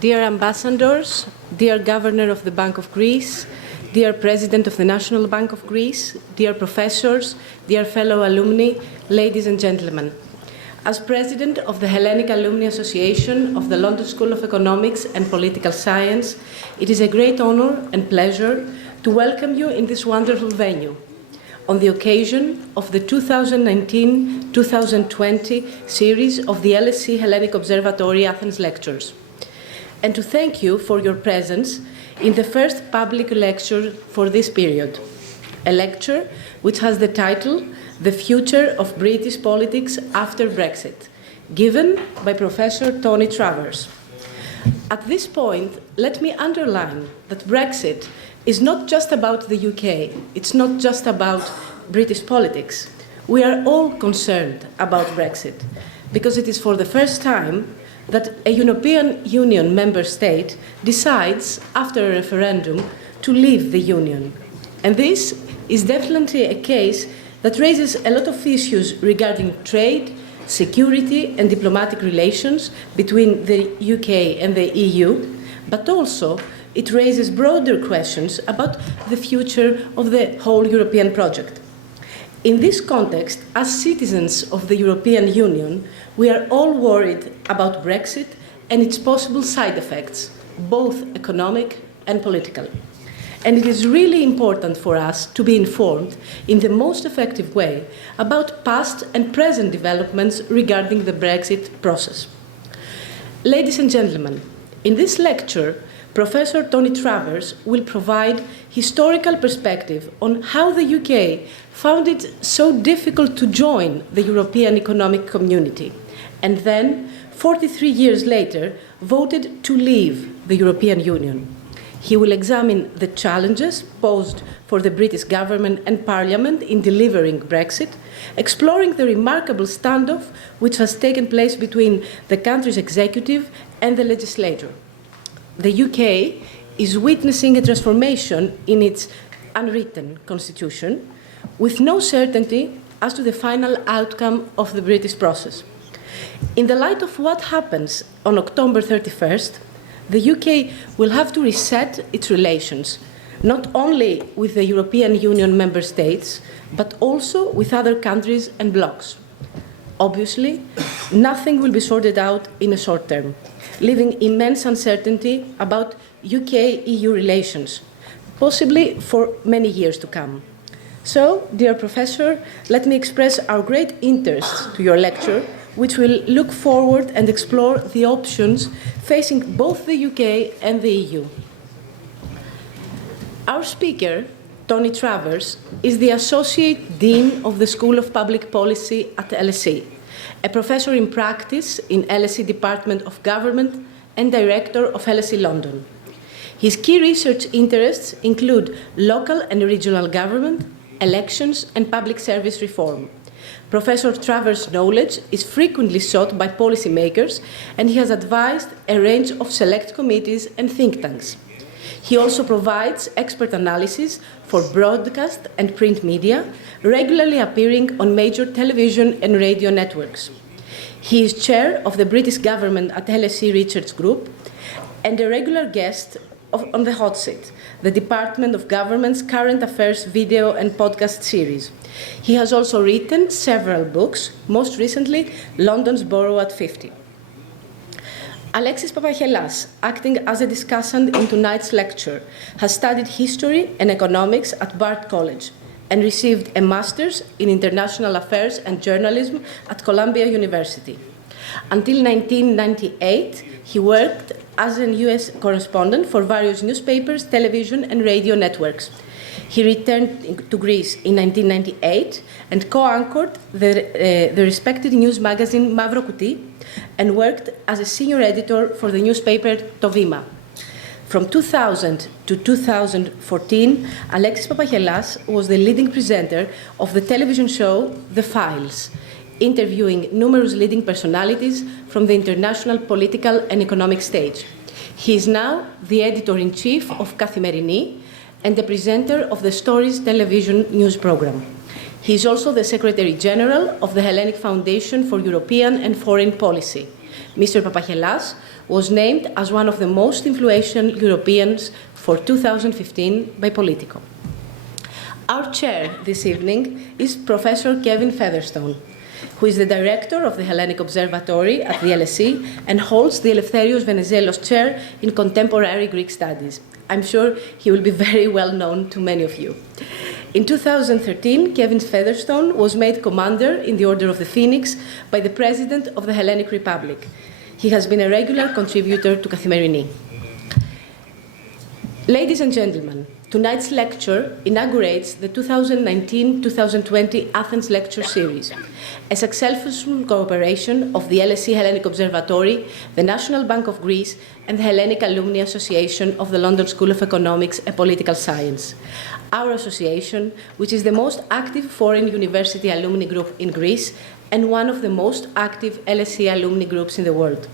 dear ambassadors, dear Governor of the Bank of Greece, dear President of the National Bank of Greece, dear professors, dear fellow alumni, ladies and gentlemen. As President of the Hellenic Alumni Association of the London School of Economics and Political Science, it is a great honor and pleasure to welcome you in this wonderful venue on the occasion of the 2019-2020 series of the LSE Hellenic Observatory Athens Lectures, and to thank you for your presence in the first public lecture for this period, a lecture which has the title The Future of British Politics After Brexit, given by Professor Tony Travers. At this point, let me underline that Brexit is not just about the UK, it's not just about British politics. We are all concerned about Brexit because it is for the first time that a European Union member state decides, after a referendum, to leave the Union. And this is definitely a case that raises a lot of issues regarding trade, security, and diplomatic relations between the UK and the EU, but also it raises broader questions about the future of the whole European project. In this context, as citizens of the European Union, we are all worried about Brexit and its possible side effects, both economic and political. And it is really important for us to be informed in the most effective way about past and present developments regarding the Brexit process. Ladies and gentlemen, in this lecture, Professor Tony Travers will provide historical perspective on how the UK found it so difficult to join the European Economic Community, and then, 43 years later, voted to leave the European Union. He will examine the challenges posed for the British government and Parliament in delivering Brexit, exploring the remarkable standoff which has taken place between the country's executive and the legislature. The UK is witnessing a transformation in its unwritten constitution, with no certainty as to the final outcome of the British process. In the light of what happens on October 31st, the UK will have to reset its relations, not only with the European Union member states, but also with other countries and blocs. Obviously, nothing will be sorted out in a short term, leaving immense uncertainty about UK-EU relations, possibly for many years to come. So, dear Professor, let me express our great interest to your lecture, which will look forward and explore the options facing both the UK and the EU. Our speaker, Tony Travers, is the Associate Dean of the School of Public Policy at LSE, a professor in practice in LSE Department of Government and Director of LSE London. His key research interests include local and regional government, elections, and public service reform. Professor Travers' knowledge is frequently sought by policymakers, and he has advised a range of select committees and think tanks. He also provides expert analysis for broadcast and print media, regularly appearing on major television and radio networks. He is chair of the British government at LSE Research Group and a regular guest on the Hot Seat, the Department of Government's current affairs video and podcast series. He has also written several books, most recently London's Borough at 50. Alexis Papahelas, acting as a discussant in tonight's lecture, has studied history and economics at Bard College and received a master's in international affairs and journalism at Columbia University. Until 1998, he worked as an US correspondent for various newspapers, television, and radio networks. He returned to Greece in 1998 and co-anchored the respected news magazine Mavro Kouti and worked as a senior editor for the newspaper To Vima. From 2000 to 2014, Alexis Papahelas was the leading presenter of the television show The Files, interviewing numerous leading personalities from the international political and economic stage. He is now the editor-in-chief of Kathimerini and the presenter of the Stories television news program. He is also the Secretary General of the Hellenic Foundation for European and Foreign Policy, Mr. Papahelas, was named as one of the most influential Europeans for 2015 by Politico. Our chair this evening is Professor Kevin Featherstone, who is the director of the Hellenic Observatory at the LSE and holds the Eleftherios Venizelos Chair in Contemporary Greek Studies. I'm sure he will be very well known to many of you. In 2013, Kevin Featherstone was made commander in the Order of the Phoenix by the President of the Hellenic Republic. He has been a regular contributor to Kathimerini. Ladies and gentlemen, tonight's lecture inaugurates the 2019-2020 Athens Lecture Series, a successful cooperation of the LSE Hellenic Observatory, the National Bank of Greece, and the Hellenic Alumni Association of the London School of Economics and Political Science. Our association, which is the most active foreign university alumni group in Greece and one of the most active LSE alumni groups in the world.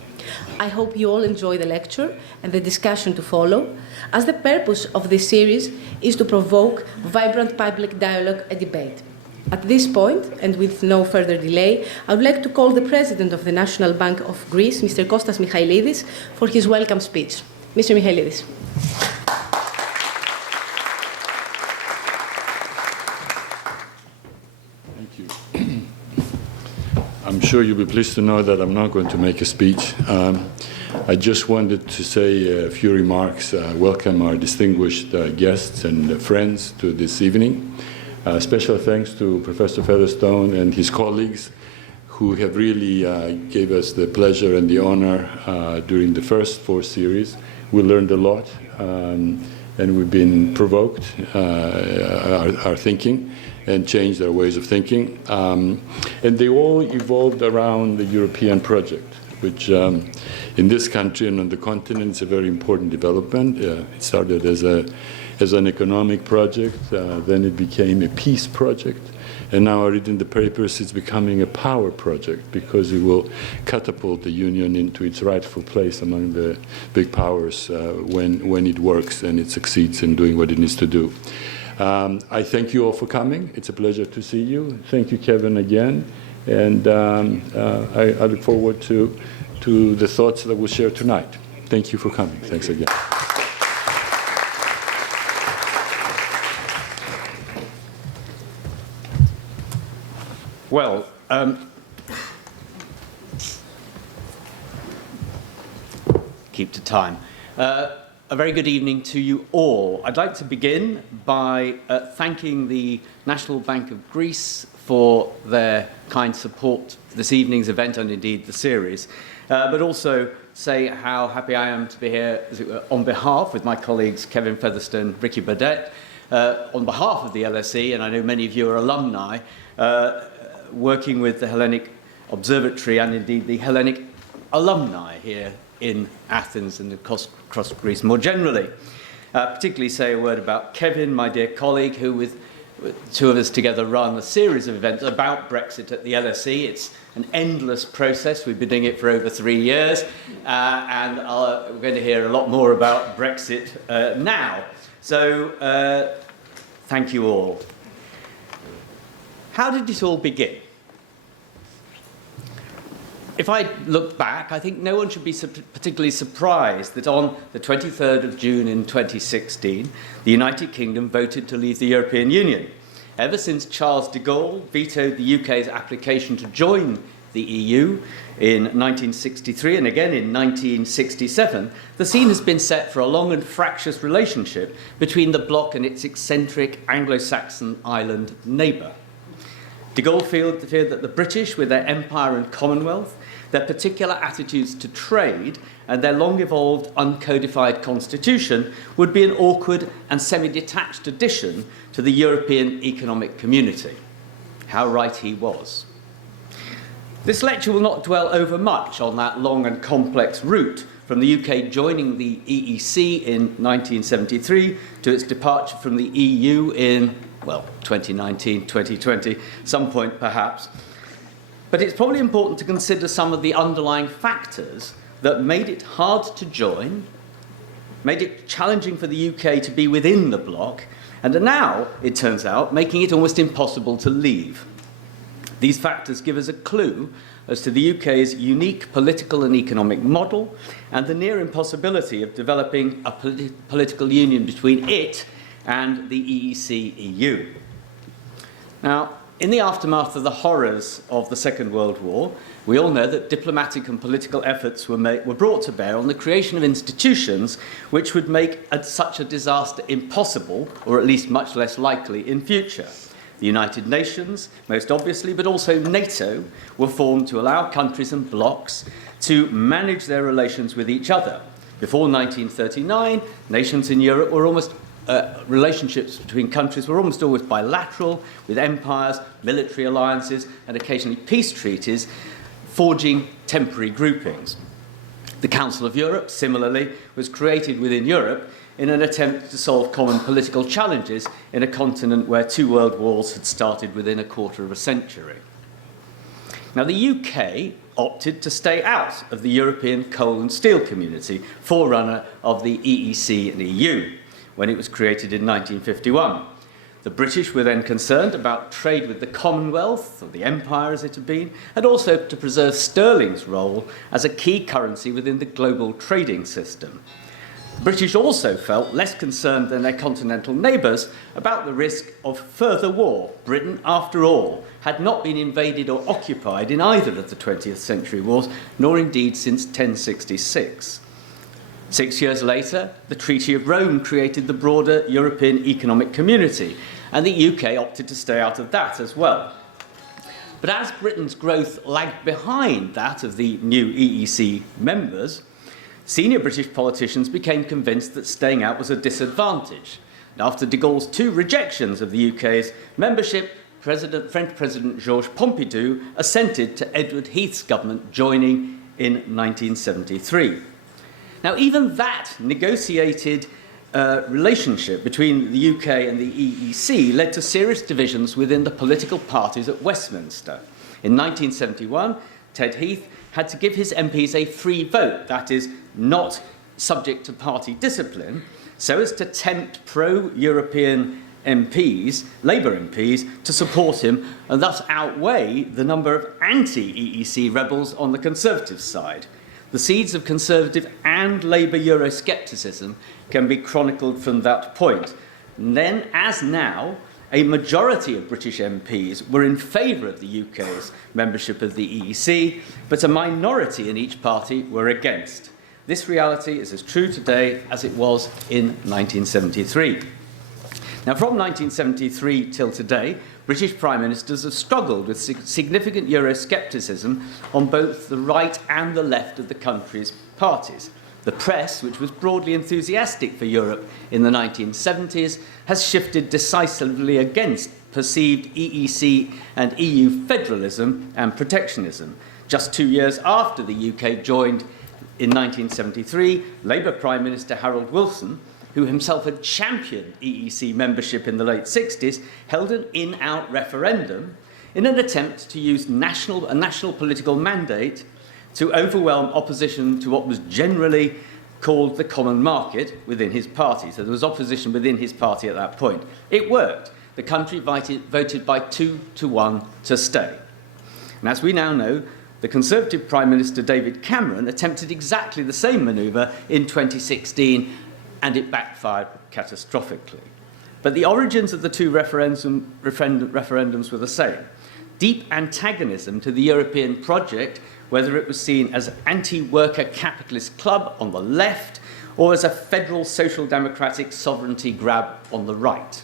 I hope you all enjoy the lecture and the discussion to follow, as the purpose of this series is to provoke vibrant public dialogue and debate. At this point, and with no further delay, I would like to call the President of the National Bank of Greece, Mr. Kostas Michailidis, for his welcome speech. Mr. Michailidis. Thank you. I'm sure you'll be pleased to know that I'm not going to make a speech. I just wanted to say a few remarks, welcome our distinguished guests and friends to this evening. Special thanks to Professor Featherstone and his colleagues who have really gave us the pleasure and the honor during the first 4 series. We learned a lot and we've been provoked, our thinking, and changed our ways of thinking. And they all evolved around the European project, which in this country and on the continent is a very important development. It started as an economic project, then it became a peace project, and now I read in the papers it's becoming a power project because it will catapult the Union into its rightful place among the big powers when it works and it succeeds in doing what it needs to do. I thank you all for coming. It's a pleasure to see you. Thank you, Kevin, again. And I look forward to the thoughts that we'll share tonight. Thank you for coming. Thanks again. Well, keep to time. A very good evening to you all. I'd like to begin by thanking the National Bank of Greece for their kind support for this evening's event and indeed the series, but also say how happy I am to be here, as it were, on behalf with my colleagues Kevin Featherstone, Ricky Burdett, on behalf of the LSE, and I know many of you are alumni, working with the Hellenic Observatory and indeed the Hellenic alumni here in Athens and across Greece more generally. Particularly say a word about Kevin, my dear colleague, who with 2 of us together run a series of events about Brexit at the LSE. It's an endless process. We've been doing it for over 3 years, and we're going to hear a lot more about Brexit now. So thank you all. How did it all begin? If I look back, I think no one should be particularly surprised that on the 23rd of June in 2016, the United Kingdom voted to leave the European Union. Ever since Charles de Gaulle vetoed the UK's application to join the EU in 1963 and again in 1967, the scene has been set for a long and fractious relationship between the bloc and its eccentric Anglo-Saxon island neighbour. De Gaulle feared that the British, with their empire and commonwealth, their particular attitudes to trade, and their long-evolved uncodified constitution, would be an awkward and semi-detached addition to the European economic community. How right he was. This lecture will not dwell over much on that long and complex route from the UK joining the EEC in 1973 to its departure from the EU in, well, 2019, 2020, some point perhaps. But it's probably important to consider some of the underlying factors that made it hard to join, made it challenging for the UK to be within the bloc, and are now, it turns out, making it almost impossible to leave. These factors give us a clue as to the UK's unique political and economic model and the near impossibility of developing a political union between it and the EEC-EU. Now, in the aftermath of the horrors of the Second World War, we all know that diplomatic and political efforts were brought to bear on the creation of institutions which would make such a disaster impossible, or at least much less likely in future. The United Nations, most obviously, but also NATO, were formed to allow countries and blocs to manage their relations with each other. Before 1939, nations in Europe were almost relationships between countries were almost always bilateral, with empires, military alliances, and occasionally peace treaties, forging temporary groupings. The Council of Europe, similarly, was created within Europe in an attempt to solve common political challenges in a continent where 2 world wars had started within a quarter of a century. Now, the UK opted to stay out of the European coal and steel community, forerunner of the EEC and EU, when it was created in 1951. The British were then concerned about trade with the Commonwealth, or the Empire as it had been, and also to preserve sterling's role as a key currency within the global trading system. The British also felt less concerned than their continental neighbours about the risk of further war. Britain, after all, had not been invaded or occupied in either of the 20th century wars, nor indeed since 1066. 6 years later, the Treaty of Rome created the broader European Economic Community, and the UK opted to stay out of that as well. But as Britain's growth lagged behind that of the new EEC members, senior British politicians became convinced that staying out was a disadvantage. And after de Gaulle's 2 rejections of the UK's membership, French President Georges Pompidou assented to Edward Heath's government joining in 1973. Now, even that negotiated relationship between the UK and the EEC led to serious divisions within the political parties at Westminster. In 1971, Ted Heath had to give his MPs a free vote, that is, not subject to party discipline, so as to tempt pro-European MPs, Labour MPs, to support him and thus outweigh the number of anti-EEC rebels on the Conservative side. The seeds of Conservative and Labour Euroscepticism can be chronicled from that point. And then, as now, a majority of British MPs were in favour of the UK's membership of the EEC, but a minority in each party were against. This reality is as true today as it was in 1973. Now, from 1973 till today, British Prime Ministers have struggled with significant Euroscepticism on both the right and the left of the country's parties. The press, which was broadly enthusiastic for Europe in the 1970s, has shifted decisively against perceived EEC and EU federalism and protectionism. Just 2 years after the UK joined in 1973, Labour Prime Minister Harold Wilson, who himself had championed EEC membership in the late 60s, held an in-out referendum in an attempt to use a national political mandate to overwhelm opposition to what was generally called the common market within his party. So there was opposition within his party at that point. It worked. The country voted by 2-1 to stay. And as we now know, the Conservative Prime Minister David Cameron attempted exactly the same manoeuvre in 2016, and it backfired catastrophically. But the origins of the 2 referendums were the same. Deep antagonism to the European project, whether it was seen as an anti-worker capitalist club on the left or as a federal social democratic sovereignty grab on the right.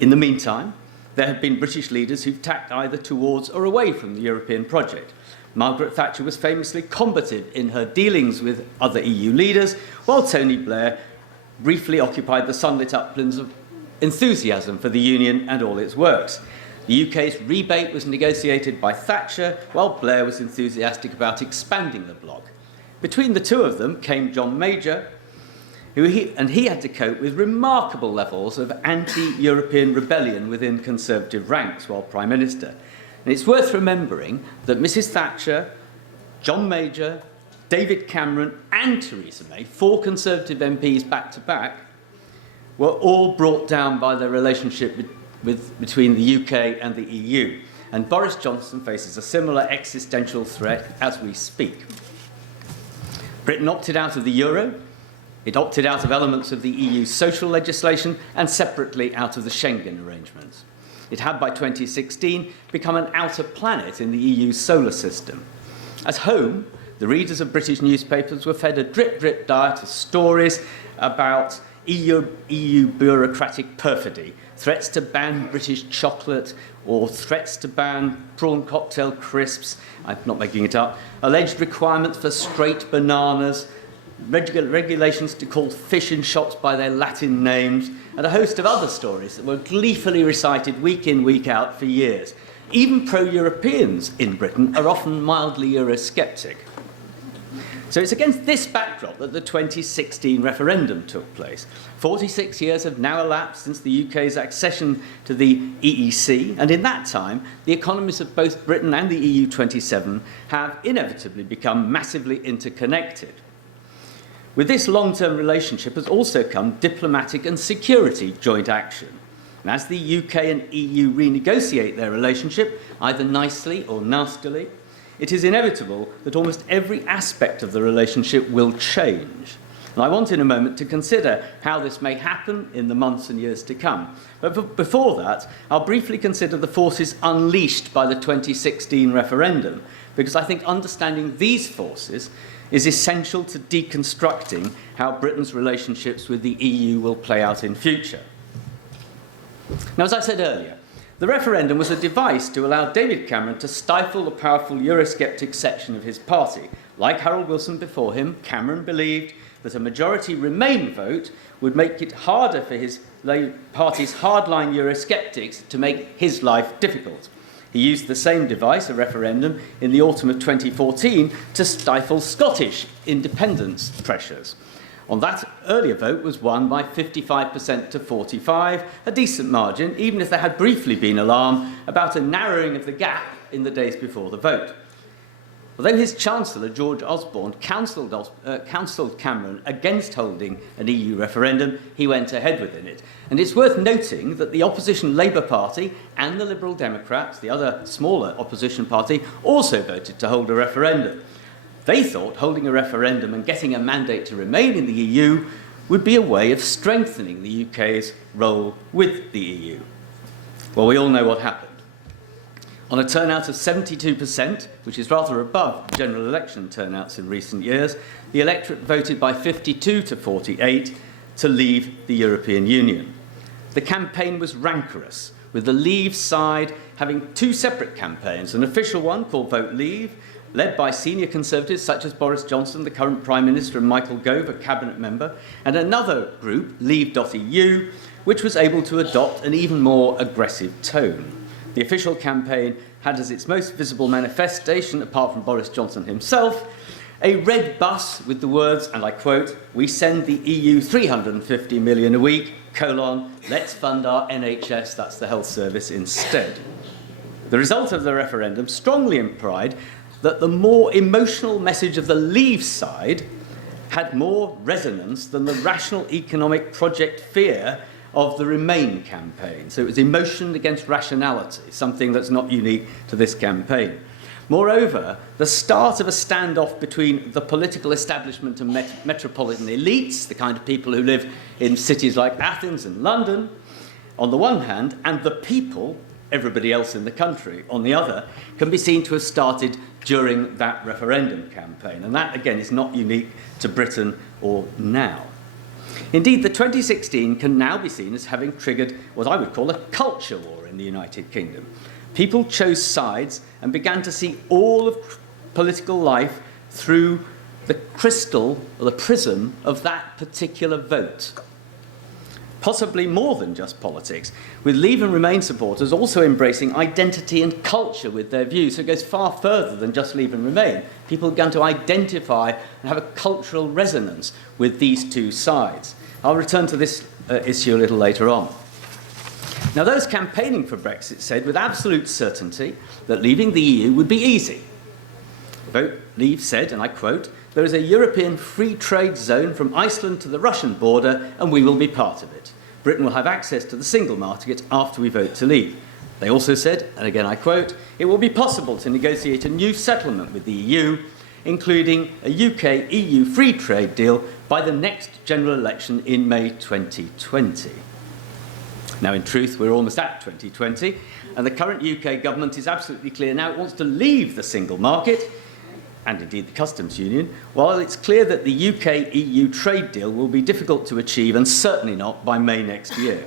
In the meantime, there have been British leaders who've tacked either towards or away from the European project. Margaret Thatcher was famously combative in her dealings with other EU leaders, while Tony Blair briefly occupied the sunlit uplands of enthusiasm for the Union and all its works. The UK's rebate was negotiated by Thatcher, while Blair was enthusiastic about expanding the bloc. Between the two of them came John Major, he had to cope with remarkable levels of anti-European rebellion within Conservative ranks while Prime Minister. And it's worth remembering that Mrs Thatcher, John Major, David Cameron and Theresa May, 4 Conservative MPs back-to-back, were all brought down by their relationship between the UK and the EU. and Boris Johnson faces a similar existential threat as we speak. Britain opted out of the euro, it opted out of elements of the EU's social legislation, and separately out of the Schengen arrangements. It had, by 2016, become an outer planet in the EU's solar system. At home, the readers of British newspapers were fed a drip-drip diet of stories about EU bureaucratic perfidy, threats to ban British chocolate, or threats to ban prawn cocktail crisps, I'm not making it up, alleged requirements for straight bananas, regulations to call fish in shops by their Latin names, and a host of other stories that were gleefully recited week in, week out for years. Even pro-Europeans in Britain are often mildly Eurosceptic. So it's against this backdrop that the 2016 referendum took place. 46 years have now elapsed since the UK's accession to the EEC, and in that time, the economies of both Britain and the EU27 have inevitably become massively interconnected. With this long-term relationship has also come diplomatic and security joint action. And as the UK and EU renegotiate their relationship, either nicely or nastily, it is inevitable that almost every aspect of the relationship will change. And I want in a moment to consider how this may happen in the months and years to come. But before that, I'll briefly consider the forces unleashed by the 2016 referendum, because I think understanding these forces is essential to deconstructing how Britain's relationships with the EU will play out in future. Now, as I said earlier, the referendum was a device to allow David Cameron to stifle the powerful Eurosceptic section of his party. Like Harold Wilson before him, Cameron believed that a majority Remain vote would make it harder for his party's hardline Eurosceptics to make his life difficult. He used the same device, a referendum, in the autumn of 2014 to stifle Scottish independence pressures. On that earlier vote was won by 55% to 45%, a decent margin, even if there had briefly been alarm about a narrowing of the gap in the days before the vote. Although his Chancellor, George Osborne, counselled Cameron against holding an EU referendum, he went ahead with it. And it's worth noting that the opposition Labour Party and the Liberal Democrats, the other smaller opposition party, also voted to hold a referendum. They thought holding a referendum and getting a mandate to remain in the EU would be a way of strengthening the UK's role with the EU. Well, we all know what happened. On a turnout of 72%, which is rather above general election turnouts in recent years, the electorate voted by 52 to 48 to leave the European Union. The campaign was rancorous, with the Leave side having two separate campaigns, an official one called Vote Leave, led by senior Conservatives such as Boris Johnson, the current Prime Minister, and Michael Gove, a cabinet member, and another group, Leave.eu, which was able to adopt an even more aggressive tone. The official campaign had as its most visible manifestation, apart from Boris Johnson himself, a red bus with the words, and I quote, "We send the EU 350 million a week, let's fund our NHS, that's the health service, instead." The result of the referendum strongly implied that the more emotional message of the Leave side had more resonance than the rational economic project fear of the Remain campaign. So it was emotion against rationality, something that's not unique to this campaign. Moreover, the start of a standoff between the political establishment and metropolitan elites, the kind of people who live in cities like Athens and London, on the one hand, and the people, everybody else in the country, on the other, can be seen to have started during that referendum campaign. And that, again, is not unique to Britain or now. Indeed, the 2016 can now be seen as having triggered what I would call a culture war in the United Kingdom. People chose sides and began to see all of political life through the crystal, or the prism, of that particular vote. Possibly more than just politics, with Leave and Remain supporters also embracing identity and culture with their views. So it goes far further than just Leave and Remain. People began to identify and have a cultural resonance with these two sides. I'll return to this issue a little later on. Now, those campaigning for Brexit said with absolute certainty that leaving the EU would be easy. Vote Leave said, and I quote, "There is a European free trade zone from Iceland to the Russian border, and we will be part of it. Britain will have access to the single market after we vote to leave." They also said, and again I quote, "It will be possible to negotiate a new settlement with the EU, including a UK-EU free trade deal by the next general election in May 2020. Now, in truth, we're almost at 2020, and the current UK government is absolutely clear now it wants to leave the single market, and indeed the customs union, while it's clear that the UK-EU trade deal will be difficult to achieve and certainly not by May next year.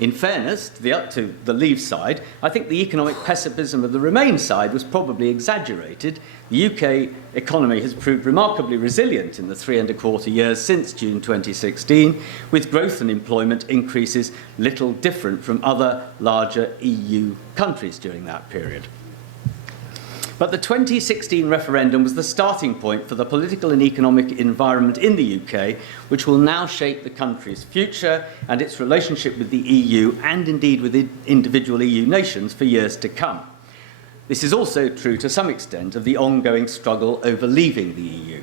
In fairness to the Leave side, I think the economic pessimism of the Remain side was probably exaggerated. The UK economy has proved remarkably resilient in the 3.25 years since June 2016, with growth and employment increases little different from other larger EU countries during that period. But the 2016 referendum was the starting point for the political and economic environment in the UK, which will now shape the country's future and its relationship with the EU and indeed with individual EU nations for years to come. This is also true to some extent of the ongoing struggle over leaving the EU.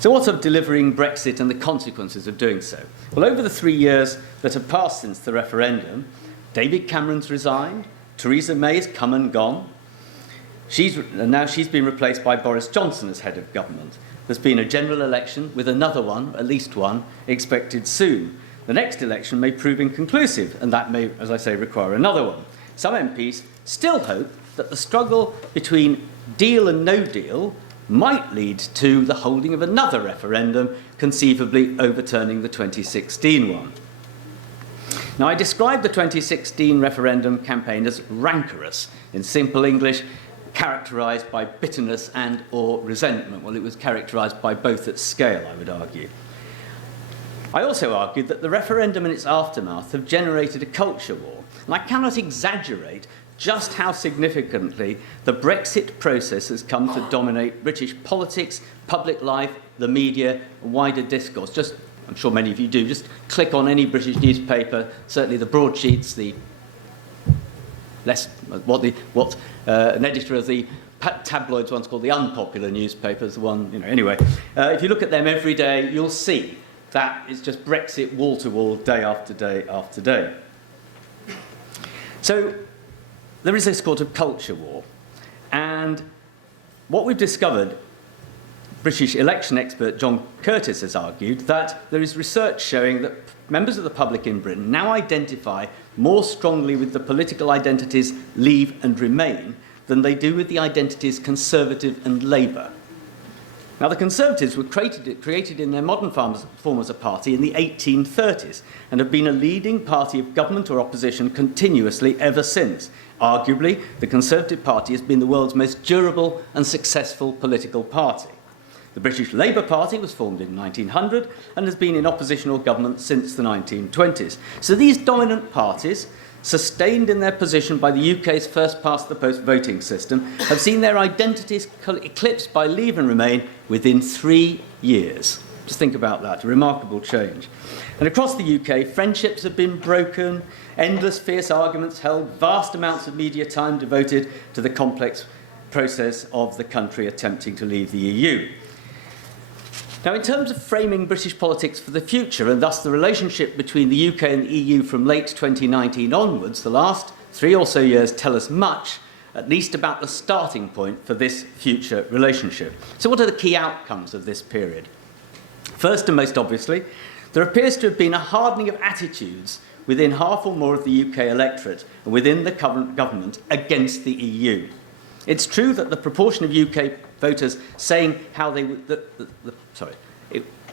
So what of delivering Brexit and the consequences of doing so? Well, over the 3 years that have passed since the referendum, David Cameron's resigned, Theresa May's come and gone, now she's been replaced by Boris Johnson as head of government. There's been a general election with another one, at least one, expected soon. The next election may prove inconclusive, and that may, as I say, require another one. Some MPs still hope that the struggle between deal and no deal might lead to the holding of another referendum, conceivably overturning the 2016 one. Now, I described the 2016 referendum campaign as rancorous. In simple English, characterised by bitterness and or resentment. Well, it was characterised by both at scale, I would argue. I also argued that the referendum and its aftermath have generated a culture war, and I cannot exaggerate just how significantly the Brexit process has come to dominate British politics, public life, the media, and wider discourse. Just, I'm sure many of you do, just click on any British newspaper, certainly the broadsheets, the an editor of the tabloids once called the unpopular newspapers, the one, anyway. If you look at them every day, you'll see that it's just Brexit wall to wall, day after day after day. So there is this sort of culture war. And what we've discovered, British election expert John Curtis has argued that there is research showing that members of the public in Britain now identify more strongly with the political identities Leave and Remain than they do with the identities Conservative and Labour. Now, the Conservatives were created in their modern form as a party in the 1830s and have been a leading party of government or opposition continuously ever since. Arguably, the Conservative Party has been the world's most durable and successful political party. The British Labour Party was formed in 1900 and has been in oppositional government since the 1920s. So these dominant parties, sustained in their position by the UK's first-past-the-post voting system, have seen their identities eclipsed by Leave and Remain within 3 years. Just think about that, a remarkable change. And across the UK, friendships have been broken, endless fierce arguments held, vast amounts of media time devoted to the complex process of the country attempting to leave the EU. Now, in terms of framing British politics for the future, and thus the relationship between the UK and the EU from late 2019 onwards, the last 3 or so years tell us much, at least about the starting point for this future relationship. So what are the key outcomes of this period? First and most obviously, there appears to have been a hardening of attitudes within half or more of the UK electorate and within the current government against the EU. It's true that the proportion of UK voters saying how they would...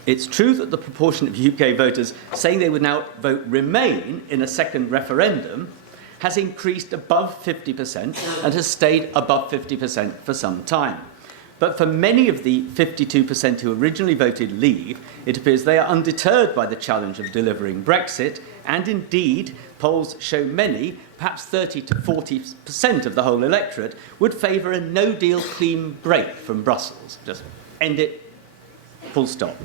It's true that the proportion of UK voters saying they would now vote Remain in a second referendum has increased above 50% and has stayed above 50% for some time. But for many of the 52% who originally voted Leave, it appears they are undeterred by the challenge of delivering Brexit, and indeed, polls show many, perhaps 30 to 40% of the whole electorate, would favour a no-deal clean break from Brussels. Just end it, full stop.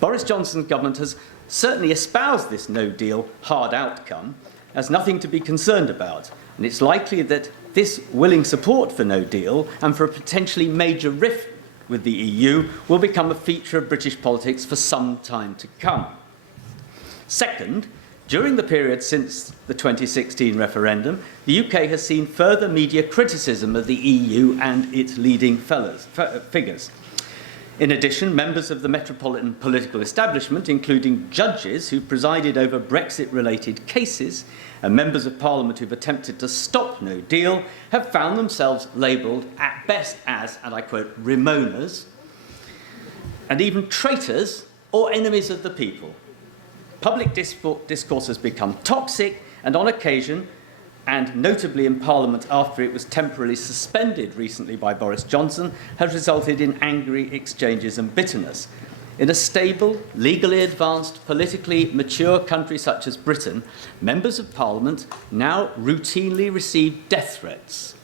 Boris Johnson's government has certainly espoused this no-deal hard outcome as nothing to be concerned about, and it's likely that this willing support for no deal and for a potentially major rift with the EU will become a feature of British politics for some time to come. Second, During the period since the 2016 referendum, the UK has seen further media criticism of the EU and its leading figures. In addition, members of the metropolitan political establishment, including judges who presided over Brexit-related cases and members of Parliament who've attempted to stop no deal, have found themselves labelled at best as, and I quote, Remoaners, and even traitors or enemies of the people. Public discourse has become toxic, and on occasion, and notably in Parliament after it was temporarily suspended recently by Boris Johnson, has resulted in angry exchanges and bitterness. In a stable, legally advanced, politically mature country such as Britain, members of Parliament now routinely receive death threats.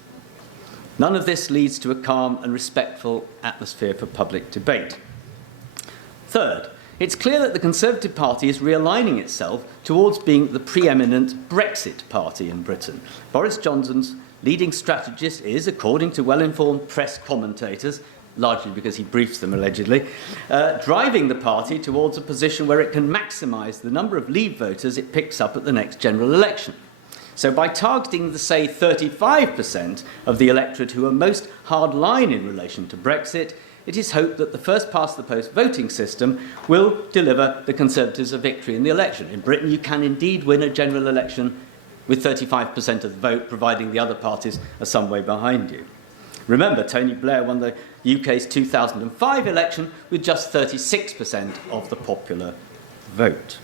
None of this leads to a calm and respectful atmosphere for public debate. Third, it's clear that the Conservative Party is realigning itself towards being the preeminent Brexit party in Britain. Boris Johnson's leading strategist is, according to well-informed press commentators, largely because he briefs them allegedly, driving the party towards a position where it can maximise the number of Leave voters it picks up at the next general election. So by targeting the, say, 35% of the electorate who are most hardline in relation to Brexit, it is hoped that the first-past-the-post voting system will deliver the Conservatives a victory in the election. In Britain, you can indeed win a general election with 35% of the vote, providing the other parties are some way behind you. Remember, Tony Blair won the UK's 2005 election with just 36% of the popular vote.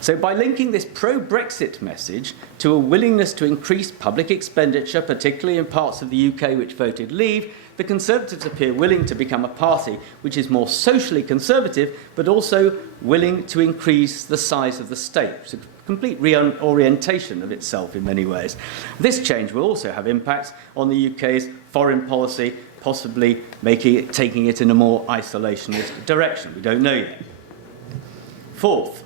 So by linking this pro-Brexit message to a willingness to increase public expenditure, particularly in parts of the UK which voted Leave, the Conservatives appear willing to become a party which is more socially conservative, but also willing to increase the size of the state. It's a complete reorientation of itself in many ways. This change will also have impacts on the UK's foreign policy, possibly taking it in a more isolationist direction. We don't know yet. Fourth,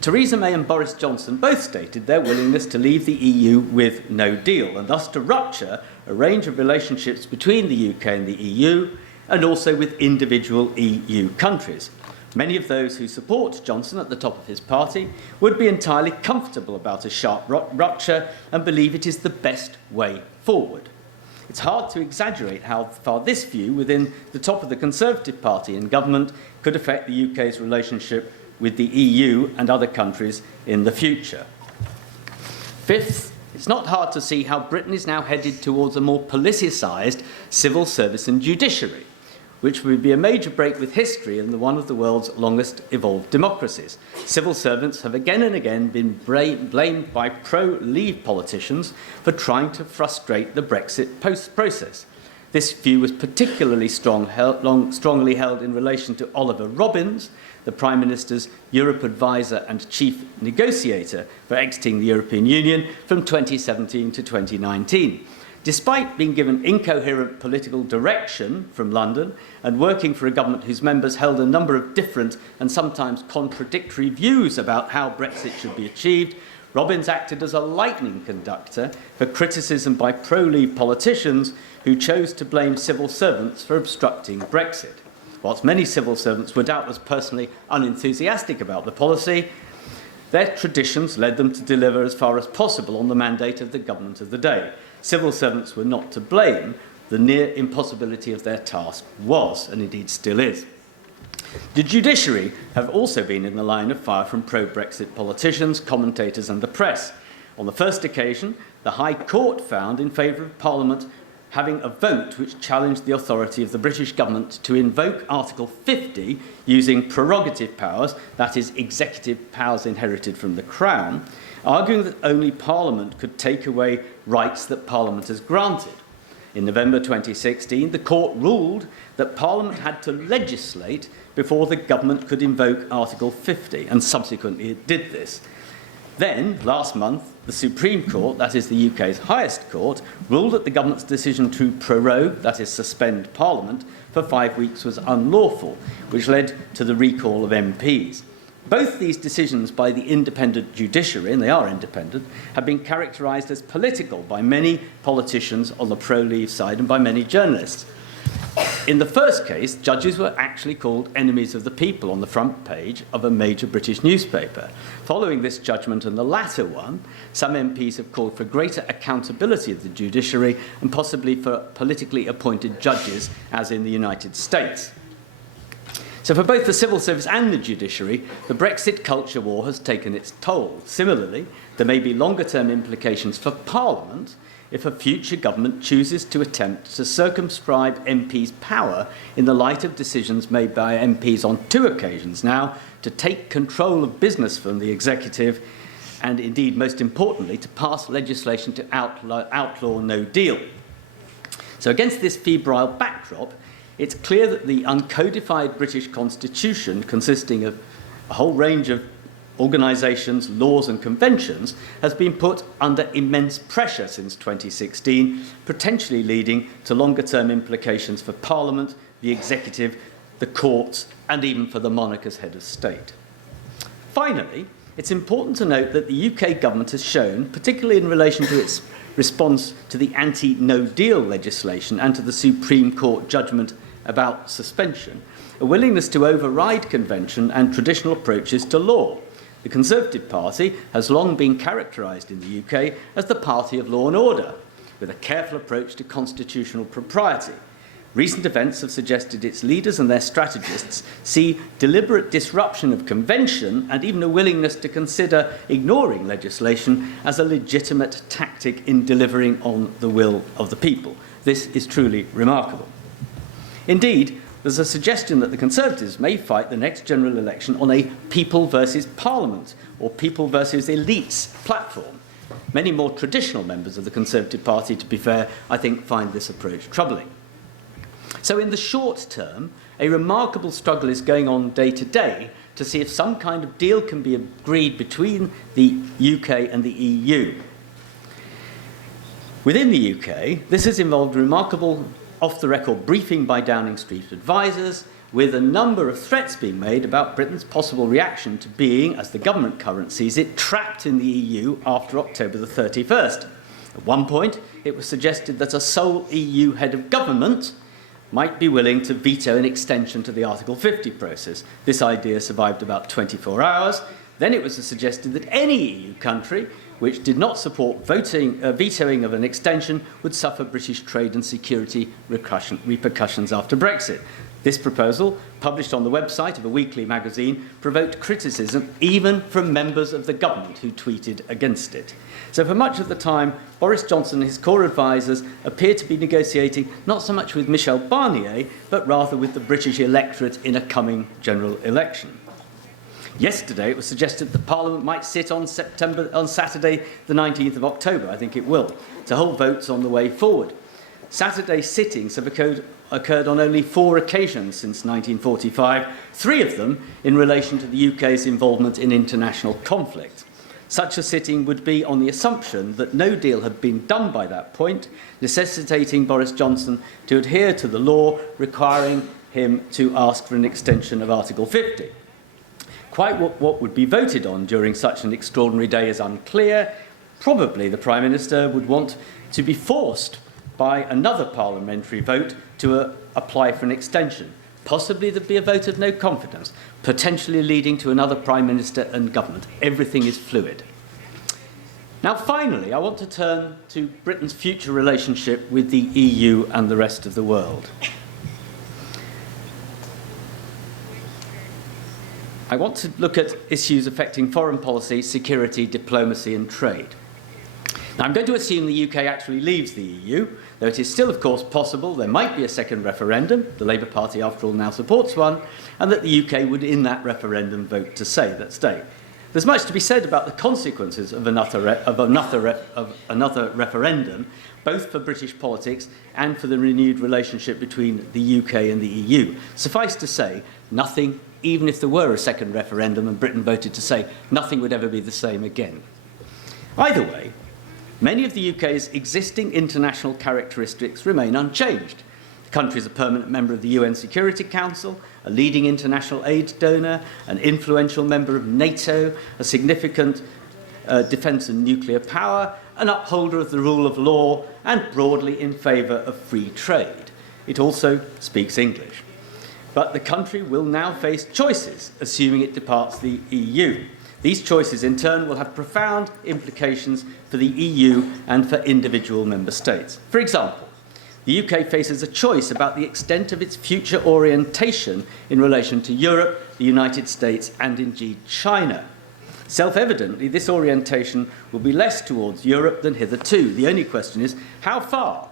Theresa May and Boris Johnson both stated their willingness to leave the EU with no deal, and thus to rupture a range of relationships between the UK and the EU, and also with individual EU countries. Many of those who support Johnson at the top of his party would be entirely comfortable about a sharp rupture and believe it is the best way forward. It's hard to exaggerate how far this view within the top of the Conservative Party in government could affect the UK's relationship with the EU and other countries in the future. Fifth, it's not hard to see how Britain is now headed towards a more politicised civil service and judiciary, which would be a major break with history in one of the world's longest evolved democracies. Civil servants have again and again been blamed by pro-Leave politicians for trying to frustrate the Brexit process. This view was particularly strongly held in relation to Oliver Robbins, the Prime Minister's Europe advisor and chief negotiator for exiting the European Union from 2017 to 2019. Despite being given incoherent political direction from London and working for a government whose members held a number of different and sometimes contradictory views about how Brexit should be achieved, Robbins acted as a lightning conductor for criticism by pro-Leave politicians who chose to blame civil servants for obstructing Brexit. Whilst many civil servants were doubtless personally unenthusiastic about the policy, their traditions led them to deliver as far as possible on the mandate of the government of the day. Civil servants were not to blame. The near impossibility of their task was, and indeed still is. The judiciary have also been in the line of fire from pro-Brexit politicians, commentators and the press. On the first occasion, the High Court found in favour of Parliament having a vote which challenged the authority of the British government to invoke Article 50 using prerogative powers, that is, executive powers inherited from the Crown, arguing that only Parliament could take away rights that Parliament has granted. In November 2016, the court ruled that Parliament had to legislate before the government could invoke Article 50, and subsequently it did this. Then, last month, the Supreme Court, that is the UK's highest court, ruled that the government's decision to prorogue, that is suspend Parliament, for 5 weeks was unlawful, which led to the recall of MPs. Both these decisions by the independent judiciary, and they are independent, have been characterised as political by many politicians on the pro-Leave side and by many journalists. In the first case, judges were actually called enemies of the people on the front page of a major British newspaper. Following this judgment and the latter one, some MPs have called for greater accountability of the judiciary and possibly for politically appointed judges, as in the United States. So for both the civil service and the judiciary, the Brexit culture war has taken its toll. Similarly, there may be longer-term implications for Parliament if a future government chooses to attempt to circumscribe MPs' power in the light of decisions made by MPs on 2 occasions now to take control of business from the executive and, indeed, most importantly, to pass legislation to outlaw no deal. So against this febrile backdrop, it's clear that the uncodified British Constitution, consisting of a whole range of organisations, laws and conventions, has been put under immense pressure since 2016, potentially leading to longer-term implications for Parliament, the executive, the courts, and even for the monarch as head of state. Finally, it's important to note that the UK government has shown, particularly in relation to its response to the anti-no deal legislation and to the Supreme Court judgment about suspension, a willingness to override convention and traditional approaches to law. The Conservative Party has long been characterised in the UK as the party of law and order, with a careful approach to constitutional propriety. Recent events have suggested its leaders and their strategists see deliberate disruption of convention and even a willingness to consider ignoring legislation as a legitimate tactic in delivering on the will of the people. This is truly remarkable. Indeed, there's a suggestion that the Conservatives may fight the next general election on a people versus Parliament or people versus elites platform. Many more traditional members of the Conservative Party, to be fair, I think find this approach troubling. So in the short term, a remarkable struggle is going on day to day to see if some kind of deal can be agreed between the UK and the EU. Within the UK, this has involved remarkable off-the-record briefing by Downing Street advisers, with a number of threats being made about Britain's possible reaction to being, as the government currently sees it, trapped in the EU after October the 31st. At one point, it was suggested that a sole EU head of government might be willing to veto an extension to the Article 50 process. This idea survived about 24 hours. Then it was suggested that any EU country which did not support vetoing of an extension would suffer British trade and security repercussions after Brexit. This proposal, published on the website of a weekly magazine, provoked criticism even from members of the government who tweeted against it. So for much of the time, Boris Johnson and his core advisers appeared to be negotiating not so much with Michel Barnier, but rather with the British electorate in a coming general election. Yesterday, it was suggested that Parliament might sit on Saturday, the 19th of October, I think it will, to hold votes on the way forward. Saturday sittings have occurred on only 4 occasions since 1945, 3 of them in relation to the UK's involvement in international conflict. Such a sitting would be on the assumption that no deal had been done by that point, necessitating Boris Johnson to adhere to the law requiring him to ask for an extension of Article 50. Quite what would be voted on during such an extraordinary day is unclear. Probably the Prime Minister would want to be forced by another parliamentary vote to apply for an extension. Possibly there'd be a vote of no confidence, potentially leading to another Prime Minister and government. Everything is fluid. Now, finally, I want to turn to Britain's future relationship with the EU and the rest of the world. I want to look at issues affecting foreign policy, security, diplomacy and trade. Now, I'm going to assume the UK actually leaves the EU, though it is still, of course, possible there might be a second referendum. The Labour Party, after all, now supports one, and that the UK would, in that referendum, vote to stay. There's much to be said about the consequences of another referendum, both for British politics and for the renewed relationship between the UK and the EU. Suffice to say, nothing, even if there were a second referendum and Britain voted to stay, nothing would ever be the same again. Either way, many of the UK's existing international characteristics remain unchanged. The country is a permanent member of the UN Security Council, a leading international aid donor, an influential member of NATO, a significant defence and nuclear power, an upholder of the rule of law, and broadly in favour of free trade. it also speaks English. But the country will now face choices, assuming it departs the EU. These choices, in turn, will have profound implications for the EU and for individual member states. For example, the UK faces a choice about the extent of its future orientation in relation to Europe, the United States, and indeed China. Self-evidently, this orientation will be less towards Europe than hitherto. The only question is, how far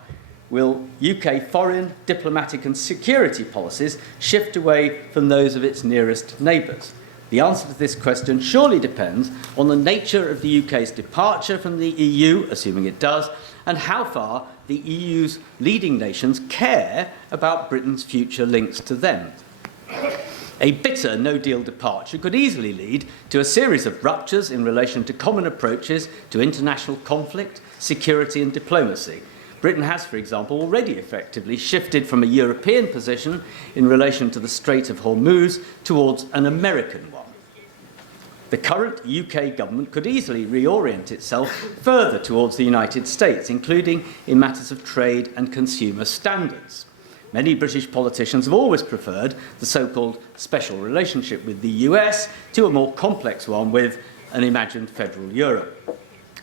will UK foreign, diplomatic and security policies shift away from those of its nearest neighbours? The answer to this question surely depends on the nature of the UK's departure from the EU, assuming it does, and how far the EU's leading nations care about Britain's future links to them. A bitter no-deal departure could easily lead to a series of ruptures in relation to common approaches to international conflict, security and diplomacy. Britain has, for example, already effectively shifted from a European position in relation to the Strait of Hormuz towards an American one. The current UK government could easily reorient itself further towards the United States, including in matters of trade and consumer standards. Many British politicians have always preferred the so-called special relationship with the US to a more complex one with an imagined federal Europe.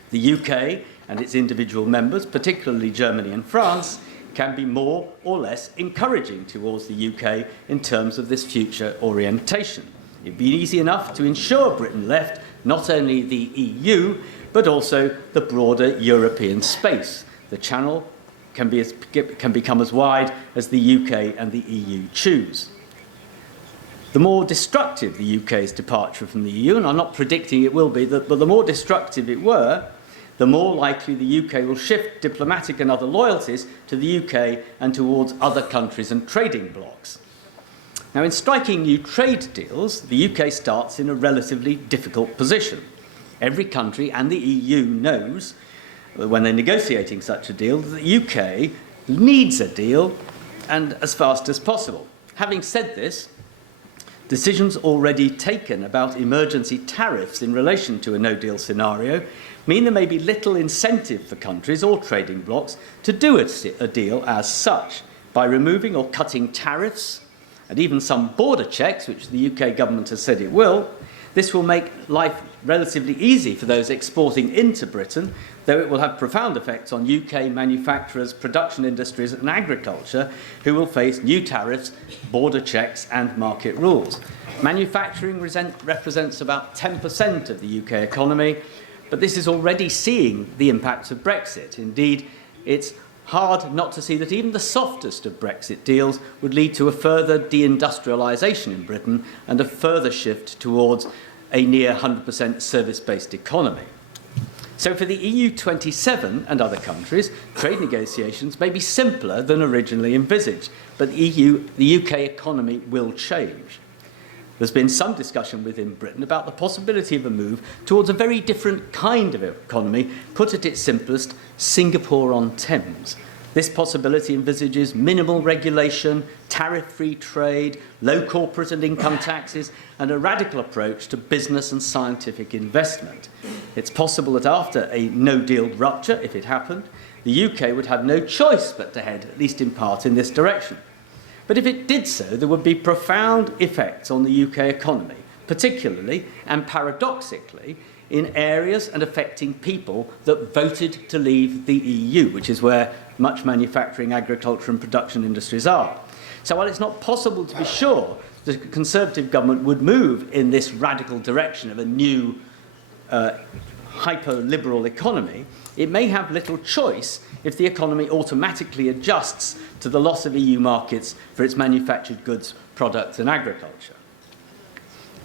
The UK and its individual members, particularly Germany and France, can be more or less encouraging towards the UK in terms of this future orientation. It'd be easy enough to ensure Britain left not only the EU, but also the broader European space. The channel can become as wide as the UK and the EU choose. The more destructive the UK's departure from the EU, and I'm not predicting it will be, but the more destructive it were, the more likely the UK will shift diplomatic and other loyalties to the UK and towards other countries and trading blocs. Now, in striking new trade deals, the UK starts in a relatively difficult position. Every country and the EU knows, when they're negotiating such a deal, that the UK needs a deal, and as fast as possible. Having said this, decisions already taken about emergency tariffs in relation to a no-deal scenario mean there may be little incentive for countries or trading blocs to do a deal as such. By removing or cutting tariffs, and even some border checks, which the UK government has said it will, this will make life relatively easy for those exporting into Britain, though it will have profound effects on UK manufacturers, production industries and agriculture, who will face new tariffs, border checks and market rules. Manufacturing represents about 10% of the UK economy, but this is already seeing the impacts of Brexit. Indeed, it's hard not to see that even the softest of Brexit deals would lead to a further deindustrialisation in Britain and a further shift towards a near 100% service-based economy. So for the EU27 and other countries, trade negotiations may be simpler than originally envisaged, but the UK economy will change. There's been some discussion within Britain about the possibility of a move towards a very different kind of economy, put at its simplest, Singapore-on-Thames. This possibility envisages minimal regulation, tariff-free trade, low corporate and income taxes, and a radical approach to business and scientific investment. It's possible that after a no-deal rupture, if it happened, the UK would have no choice but to head, at least in part, in this direction. But if it did so, there would be profound effects on the UK economy, particularly and paradoxically in areas and affecting people that voted to leave the EU, which is where much manufacturing, agriculture and production industries are. So while it's not possible to be sure the Conservative government would move in this radical direction of a new hyper-liberal economy, it may have little choice if the economy automatically adjusts to the loss of EU markets for its manufactured goods, products and agriculture.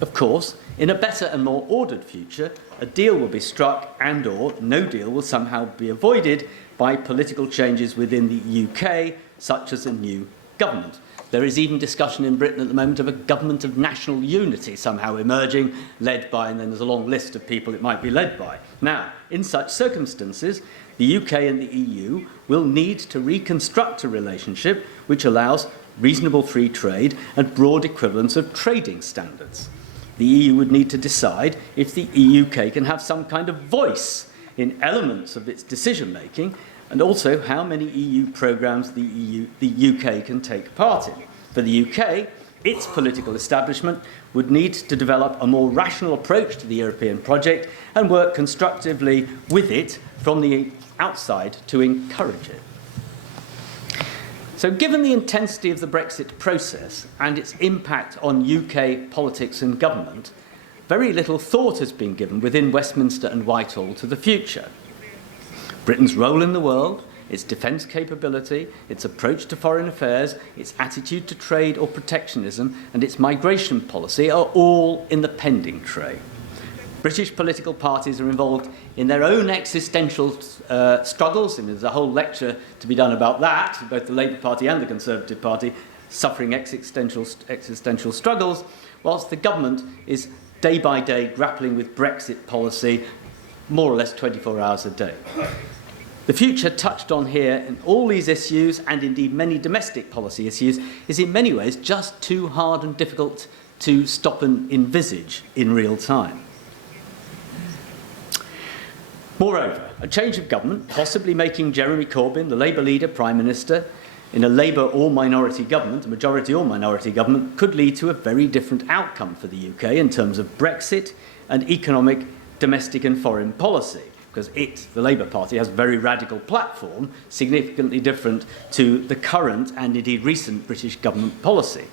Of course, in a better and more ordered future, a deal will be struck and/or no deal will somehow be avoided by political changes within the UK, such as a new government. There is even discussion in Britain at the moment of a government of national unity somehow emerging, led by, and then there's a long list of people it might be led by. Now, in such circumstances, the UK and the EU will need to reconstruct a relationship which allows reasonable free trade and broad equivalence of trading standards. The EU would need to decide if the UK can have some kind of voice in elements of its decision-making and also how many EU programmes the UK can take part in. For the UK, its political establishment would need to develop a more rational approach to the European project and work constructively with it from the outside to encourage it. So given the intensity of the Brexit process and its impact on UK politics and government, very little thought has been given within Westminster and Whitehall to the future. Britain's role in the world, its defence capability, its approach to foreign affairs, its attitude to trade or protectionism, and its migration policy are all in the pending tray. British political parties are involved in their own existential struggles, and there's a whole lecture to be done about that, both the Labour Party and the Conservative Party suffering existential struggles, whilst the government is day by day grappling with Brexit policy more or less 24 hours a day. The future touched on here in all these issues, and indeed many domestic policy issues, is in many ways just too hard and difficult to stop and envisage in real time. Moreover, a change of government, possibly making Jeremy Corbyn, the Labour leader, Prime Minister, in a Labour or minority government, a majority or minority government, could lead to a very different outcome for the UK in terms of Brexit and economic, domestic and foreign policy, because it, the Labour Party, has a very radical platform, significantly different to the current and indeed recent British government policy.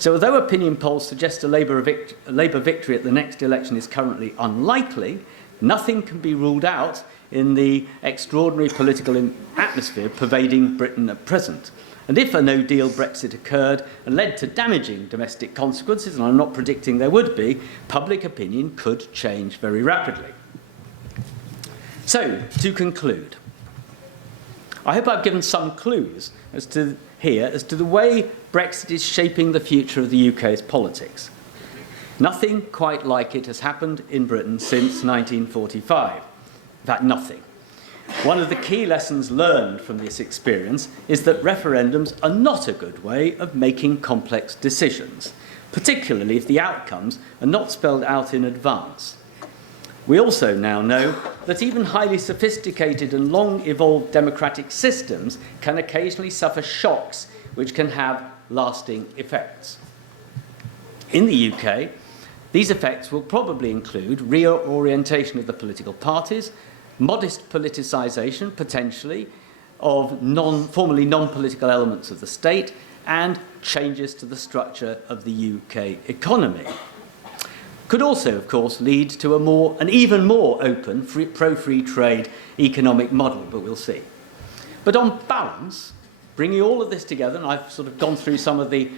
So although opinion polls suggest a Labour victory at the next election is currently unlikely, nothing can be ruled out in the extraordinary political atmosphere pervading Britain at present. And if a no-deal Brexit occurred and led to damaging domestic consequences, and I'm not predicting there would be, public opinion could change very rapidly. So, to conclude, I hope I've given some clues as to the way Brexit is shaping the future of the UK's politics. Nothing quite like it has happened in Britain since 1945. In fact, nothing. One of the key lessons learned from this experience is that referendums are not a good way of making complex decisions, particularly if the outcomes are not spelled out in advance. We also now know that even highly sophisticated and long-evolved democratic systems can occasionally suffer shocks which can have lasting effects. In the UK, these effects will probably include reorientation of the political parties, modest politicisation, potentially, of formerly non-political elements of the state, and changes to the structure of the UK economy. Could also, of course, lead to an even more open, pro-free trade economic model, but we'll see. But on balance, bringing all of this together, and I've sort of gone through some of the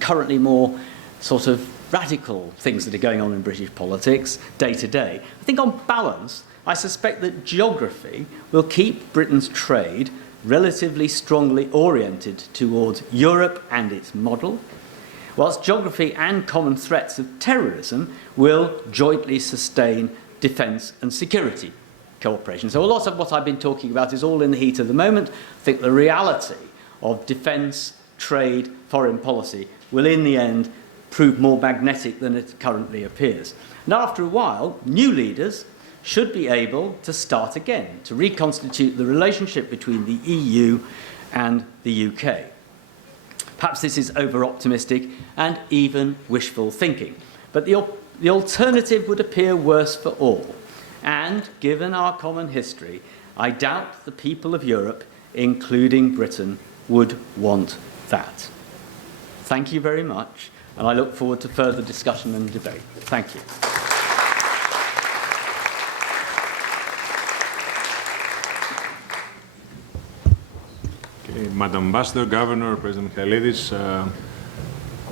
currently more sort of radical things that are going on in British politics day to day, I think on balance, I suspect that geography will keep Britain's trade relatively strongly oriented towards Europe and its model, whilst geography and common threats of terrorism will jointly sustain defence and security cooperation. So a lot of what I've been talking about is all in the heat of the moment. I think the reality of defence, trade, foreign policy will in the end prove more magnetic than it currently appears. And after a while, new leaders should be able to start again, to reconstitute the relationship between the EU and the UK. Perhaps this is over-optimistic and even wishful thinking, but the alternative would appear worse for all. And, given our common history, I doubt the people of Europe, including Britain, would want that. Thank you very much, and I look forward to further discussion and debate. Thank you. Okay, Madam Ambassador, Governor, President Michailidis,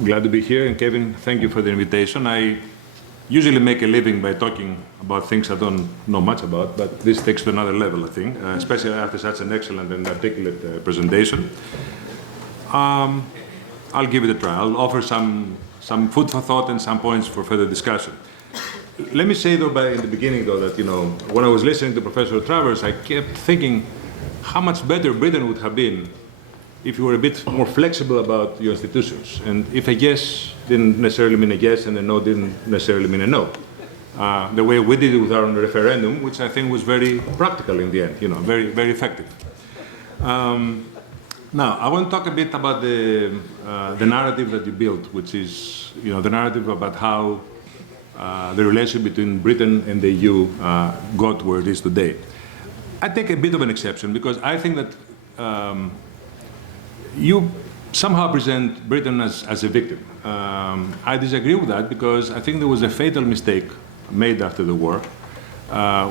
glad to be here. And Kevin, thank you for the invitation. I usually make a living by talking about things I don't know much about, but this takes to another level, I think, especially after such an excellent and articulate presentation. I'll give it a try. I'll offer some food for thought and some points for further discussion. Let me say, though, in the beginning, though, that, when I was listening to Professor Travers, I kept thinking how much better Britain would have been if you were a bit more flexible about your institutions. And if a yes didn't necessarily mean a yes and a no didn't necessarily mean a no. the way we did it with our referendum, which I think was very practical in the end, very, very effective. Now, I want to talk a bit about the narrative that you built, which is, the narrative about how the relationship between Britain and the EU got where it is today. I take a bit of an exception because I think that you somehow present Britain as a victim. I disagree with that because I think there was a fatal mistake made after the war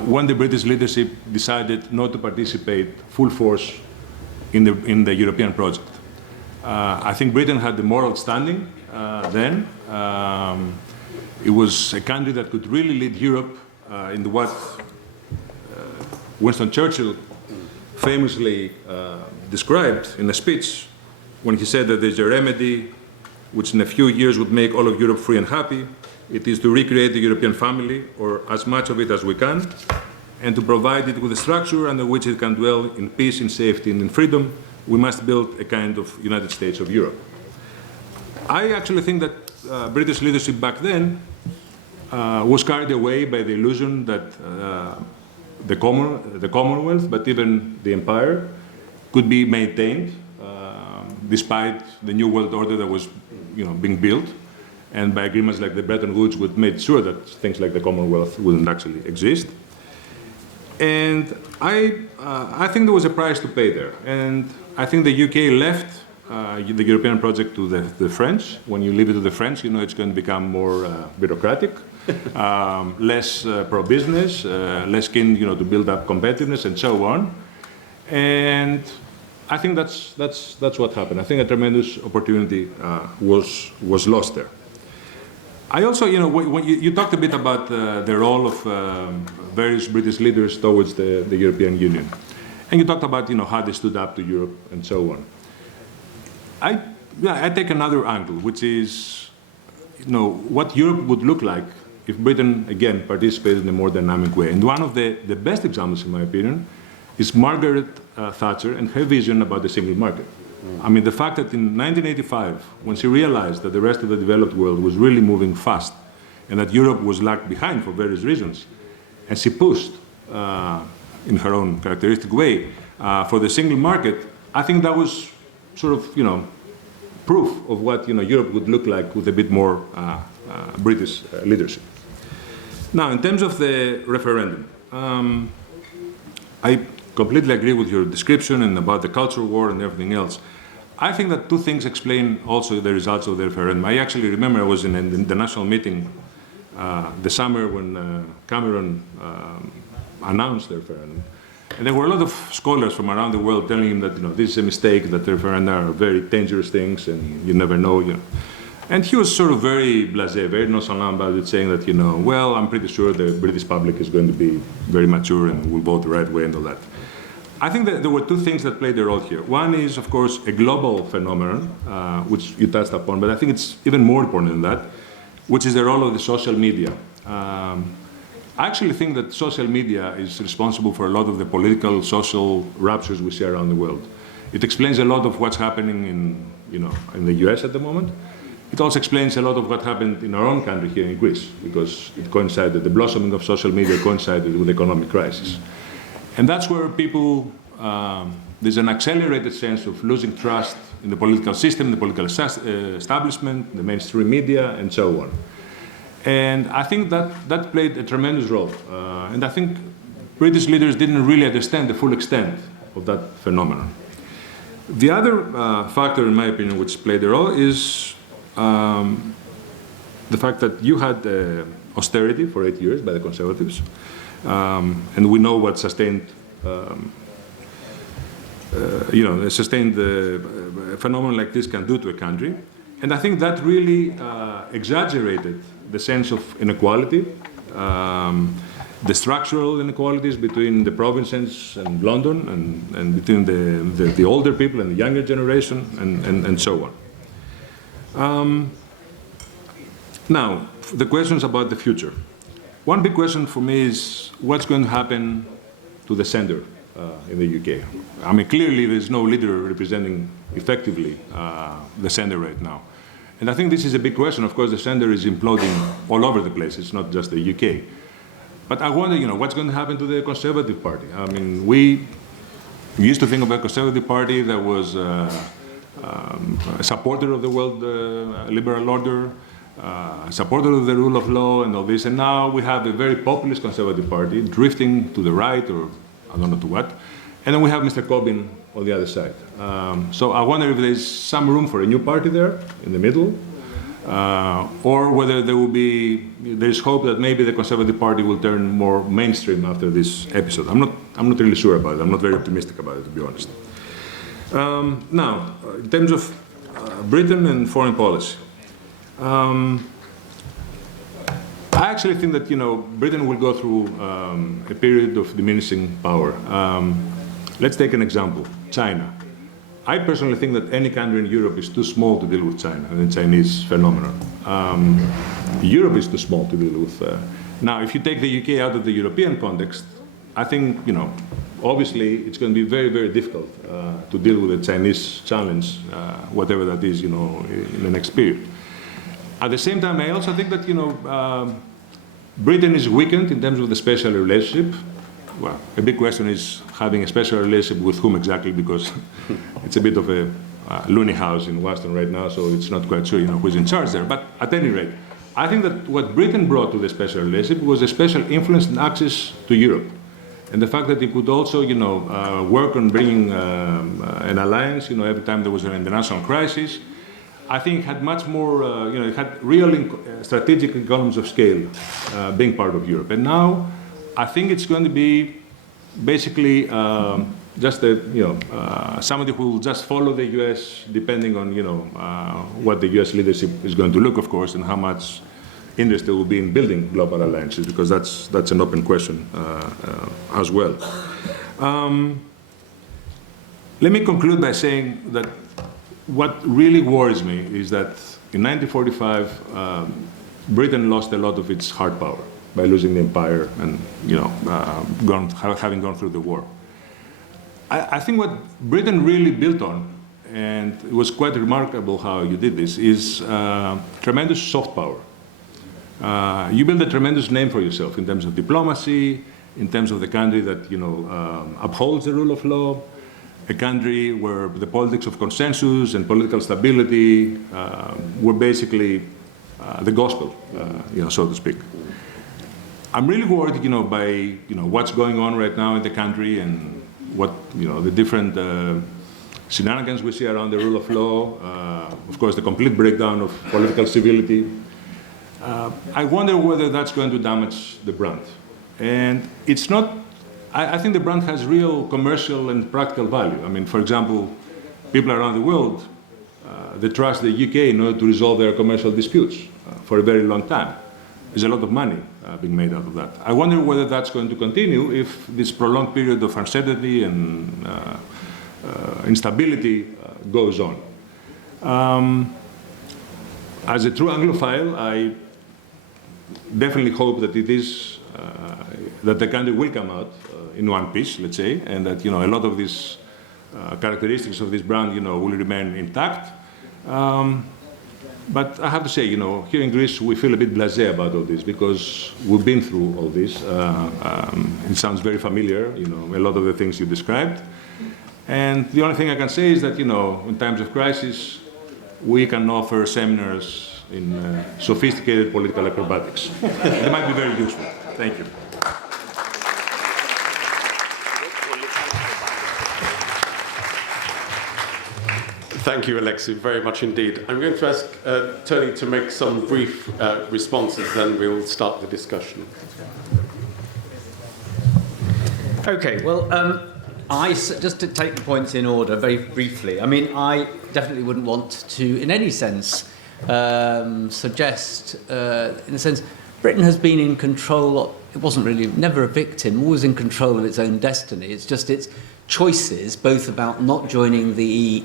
when the British leadership decided not to participate full force in the European project. I think Britain had the moral standing then. It was a country that could really lead Europe into what Winston Churchill famously described in a speech when he said that there's a remedy which in a few years would make all of Europe free and happy. It is to recreate the European family, or as much of it as we can, and to provide it with a structure under which it can dwell in peace, in safety, and in freedom. We must build a kind of United States of Europe. I actually think that British leadership back then was carried away by the illusion that the Commonwealth, but even the Empire, could be maintained despite the New World Order that was being built, and by agreements like the Bretton Woods would make sure that things like the Commonwealth wouldn't actually exist. And I think there was a price to pay there. And I think the UK left the European project to the French. When you leave it to the French, it's going to become more bureaucratic, less pro-business, less keen, to build up competitiveness and so on. And I think that's what happened. I think a tremendous opportunity was lost there. I also, when you talked a bit about the role of various British leaders towards the European Union, and you talked about how they stood up to Europe and so on. I take another angle, which is what Europe would look like if Britain again participated in a more dynamic way. And one of the best examples, in my opinion, is Margaret Thatcher and her vision about the single market. I mean, the fact that in 1985, when she realized that the rest of the developed world was really moving fast and that Europe was lagged behind for various reasons, and she pushed, in her own characteristic way, for the single market, I think that was sort of, proof of what, Europe would look like with a bit more British leadership. Now, in terms of the referendum, I completely agree with your description and about the cultural war and everything else. I think that two things explain also the results of the referendum. I actually remember I was in the national meeting the summer when Cameron announced the referendum. And there were a lot of scholars from around the world telling him that this is a mistake, that the referenda are very dangerous things and you never know. And he was sort of very blasé, very nonchalant about it, saying that, well, I'm pretty sure the British public is going to be very mature and will vote the right way and all that. I think that there were two things that played a role here. One is, of course, a global phenomenon, which you touched upon, but I think it's even more important than that, which is the role of the social media. I actually think that social media is responsible for a lot of the political, social ruptures we see around the world. It explains a lot of what's happening in the US at the moment. It also explains a lot of what happened in our own country here in Greece, because it coincided, the blossoming of social media coincided with the economic crisis. And that's where people, there's an accelerated sense of losing trust in the political system, the political establishment, the mainstream media, and so on. And I think that played a tremendous role. And I think British leaders didn't really understand the full extent of that phenomenon. The other factor, in my opinion, which played a role is the fact that you had austerity for 8 years by the Conservatives. And we know what sustained, a sustained phenomenon like this can do to a country. And I think that really exaggerated the sense of inequality, the structural inequalities between the provinces and London, and between the older people and the younger generation, and so on. Now, the questions about the future. One big question for me is what's going to happen to the centre in the UK? I mean, clearly there's no leader representing effectively the centre right now. And I think this is a big question. Of course, the centre is imploding all over the place. It's not just the UK. But I wonder, what's going to happen to the Conservative Party? I mean, we used to think of a Conservative Party that was a supporter of the world liberal order, a supporter of the rule of law and all this. And now we have a very populist Conservative Party drifting to the right, or I don't know to what. And then we have Mr. Corbyn on the other side. So I wonder if there's some room for a new party there in the middle, or whether there's hope that maybe the Conservative Party will turn more mainstream after this episode. I'm not really sure about it. I'm not very optimistic about it, to be honest. Now, in terms of Britain and foreign policy, I actually think that Britain will go through a period of diminishing power. Let's take an example, China. I personally think that any country in Europe is too small to deal with China and the Chinese phenomenon. Europe is too small to deal with. Now, if you take the UK out of the European context, I think, obviously it's going to be very, very difficult to deal with the Chinese challenge, whatever that is, in the next period. At the same time, I also think that, Britain is weakened in terms of the special relationship. Well, a big question is having a special relationship with whom exactly, because it's a bit of a loony house in Washington right now, so it's not quite sure, who's in charge there. But at any rate, I think that what Britain brought to the special relationship was a special influence and access to Europe. And the fact that it could also, work on bringing an alliance, every time there was an international crisis, I think had much more, it had real strategic economies of scale being part of Europe. And now, I think it's going to be basically just somebody who will just follow the U.S. depending on, what the U.S. leadership is going to look, of course, and how much interest there will be in building global alliances, because that's an open question as well. Let me conclude by saying that what really worries me is that in 1945, Britain lost a lot of its hard power by losing the empire and having gone through the war. I think what Britain really built on, and it was quite remarkable how you did this, is tremendous soft power. You build a tremendous name for yourself in terms of diplomacy, in terms of the country that upholds the rule of law, a country where the politics of consensus and political stability were basically the gospel, so to speak. I'm really worried, by what's going on right now in the country and what the different shenanigans we see around the rule of law. Of course, the complete breakdown of political civility. I wonder whether that's going to damage the brand. And it's not. I think the brand has real commercial and practical value. I mean, for example, people around the world they trust the UK in order to resolve their commercial disputes for a very long time. There's a lot of money being made out of that. I wonder whether that's going to continue if this prolonged period of uncertainty and instability goes on. As a true Anglophile, I definitely hope that it is that the country will come out in one piece, let's say, and that a lot of these characteristics of this brand, will remain intact. But I have to say, here in Greece, we feel a bit blasé about all this because we've been through all this. It sounds very familiar, a lot of the things you described. And the only thing I can say is that, in times of crisis, we can offer seminars in sophisticated political acrobatics. They might be very useful. Thank you. Thank you, Alexis, very much indeed. I'm going to ask Tony to make some brief responses, then we'll start the discussion. Okay, well, just to take the points in order very briefly, I mean, I definitely wouldn't want to, in any sense, suggest, in a sense, Britain has been in control, it wasn't really, never a victim, always in control of its own destiny. It's just its choices, both about not joining the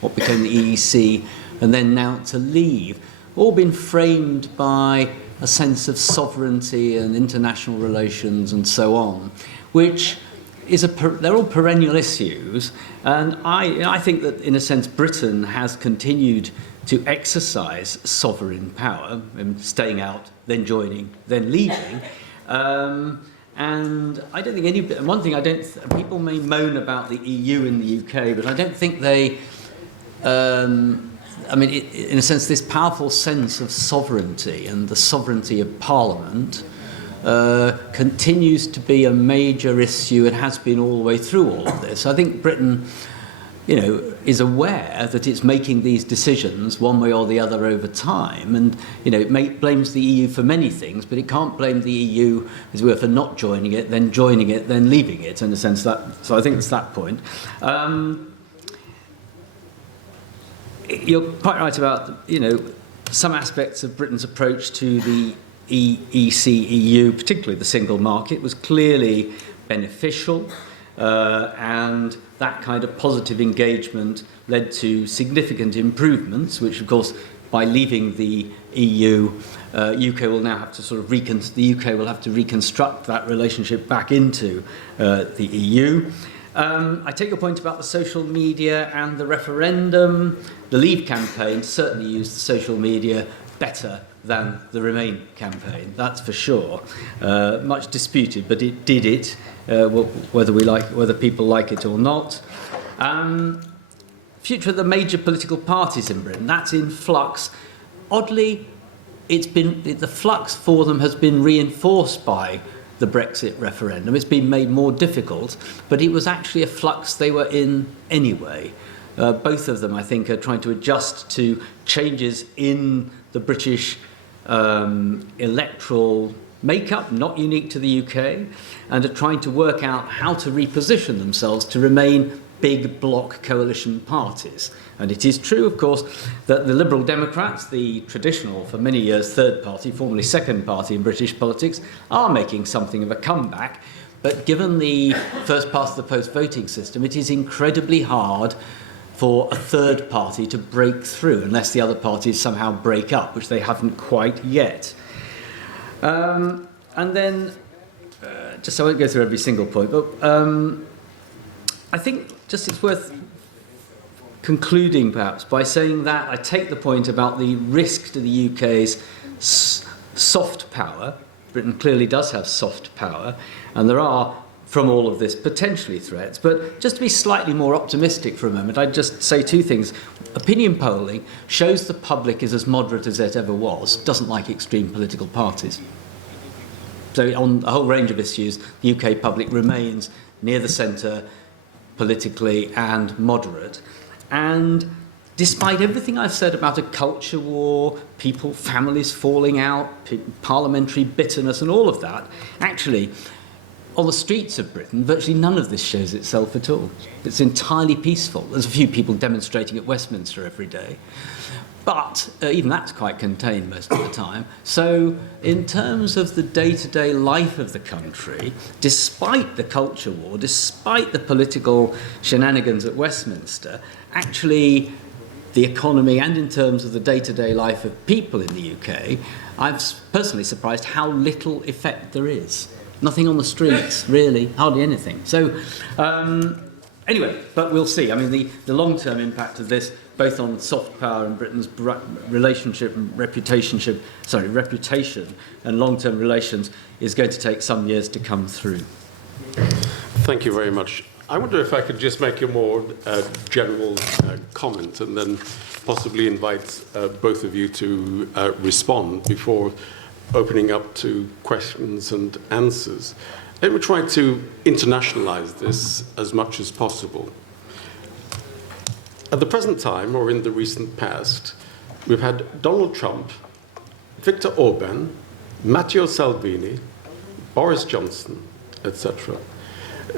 what became the EEC, and then now to leave, all been framed by a sense of sovereignty and international relations and so on, which is they're all perennial issues. And I think that, in a sense, Britain has continued to exercise sovereign power, staying out, then joining, then leaving. And I don't think one thing people may moan about the EU in the UK, but I don't think they, in a sense, this powerful sense of sovereignty and the sovereignty of Parliament continues to be a major issue. It has been all the way through all of this. I think Britain, is aware that it's making these decisions one way or the other over time, and it blames the EU for many things, but it can't blame the EU, as it were, for not joining it, then leaving it. In a sense, so I think it's that point. You're quite right about some aspects of Britain's approach to the EU, particularly the single market, was clearly beneficial. And that kind of positive engagement led to significant improvements, which, of course, by leaving the EU, UK will now have to the UK will have to reconstruct that relationship back into the EU. I take your point about the social media and the referendum. The Leave campaign certainly used the social media better than the Remain campaign, that's for sure. Much disputed, but it did it, whether people like it or not. Future of the major political parties in Britain, that's in flux. Oddly, the flux for them has been reinforced by the Brexit referendum. It's been made more difficult, but it was actually a flux they were in anyway. Both of them, I think, are trying to adjust to changes in the British electoral makeup, not unique to the UK, and are trying to work out how to reposition themselves to remain big bloc coalition parties. And it is true, of course, that the Liberal Democrats, the traditional, for many years, third party, formerly second party in British politics, are making something of a comeback. But given the first past the post voting system, it is incredibly hard for a third party to break through unless the other parties somehow break up, which they haven't quite yet. And then, just so I won't go through every single point, but I think just it's worth concluding perhaps by saying that I take the point about the risk to the UK's soft power. Britain clearly does have soft power, and there are, from all of this, potentially threats. But just to be slightly more optimistic for a moment, I'd just say two things. Opinion polling shows the public is as moderate as it ever was, doesn't like extreme political parties. So on a whole range of issues, the UK public remains near the centre politically and moderate. And despite everything I've said about a culture war, families falling out, parliamentary bitterness and all of that, actually, on the streets of Britain, virtually none of this shows itself at all. It's entirely peaceful. There's a few people demonstrating at Westminster every day. But even that's quite contained most of the time. So in terms of the day-to-day life of the country, despite the culture war, despite the political shenanigans at Westminster, actually the economy and in terms of the day-to-day life of people in the UK, I'm personally surprised how little effect there is. Nothing on the streets, really, hardly anything. So, anyway, but we'll see. I mean, the long-term impact of this, both on soft power and Britain's relationship and reputation and long-term relations, is going to take some years to come through. Thank you very much. I wonder if I could just make a more general comment and then possibly invite both of you to respond before opening up to questions and answers. Let me try to internationalize this as much as possible. At the present time, or in the recent past, we've had Donald Trump, Viktor Orban, Matteo Salvini, Boris Johnson, etc.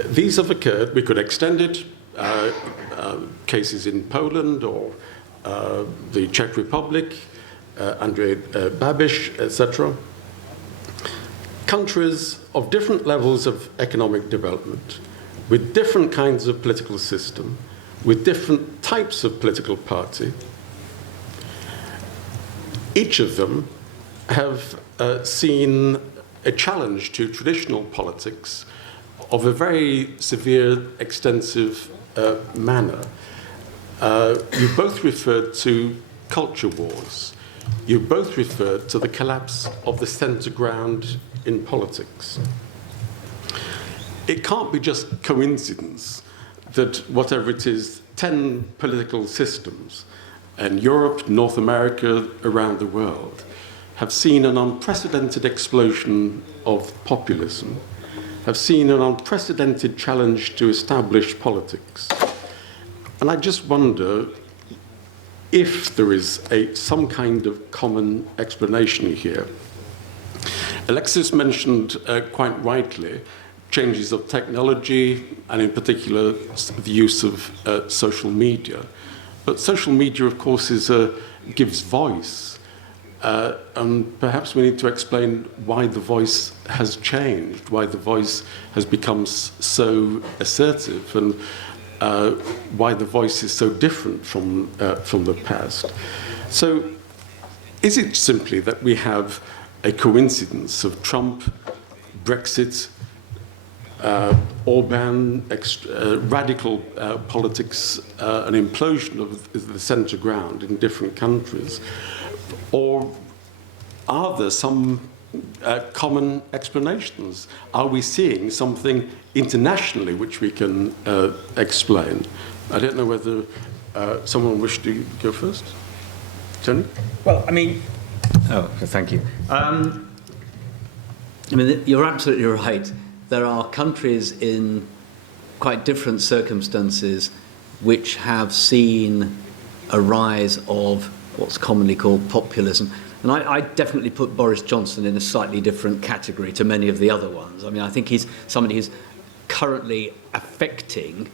These have occurred. We could extend it, cases in Poland or the Czech Republic, Andrej Babiš, etc. Countries of different levels of economic development, with different kinds of political system, with different types of political party. Each of them have seen a challenge to traditional politics of a very severe, extensive manner. You both referred to culture wars. You both referred to the collapse of the centre ground in politics. It can't be just coincidence that whatever it is, 10 political systems in Europe, North America, around the world, have seen an unprecedented explosion of populism, have seen an unprecedented challenge to established politics. And I just wonder if there is some kind of common explanation here. Alexis mentioned quite rightly changes of technology, and in particular the use of social media. But social media, of course, gives voice. And perhaps we need to explain why the voice has changed, why the voice has become so assertive, and why the voice is so different from the past. So is it simply that we have a coincidence of Trump, Brexit, Orban, radical politics, an implosion of the centre ground in different countries? Or are there some common explanations? Are we seeing something internationally which we can explain? I don't know whether someone wished to go first. Tony? Well, I mean, thank you. I mean, you're absolutely right. There are countries in quite different circumstances which have seen a rise of what's commonly called populism. And I definitely put Boris Johnson in a slightly different category to many of the other ones. I mean, I think he's somebody who's currently affecting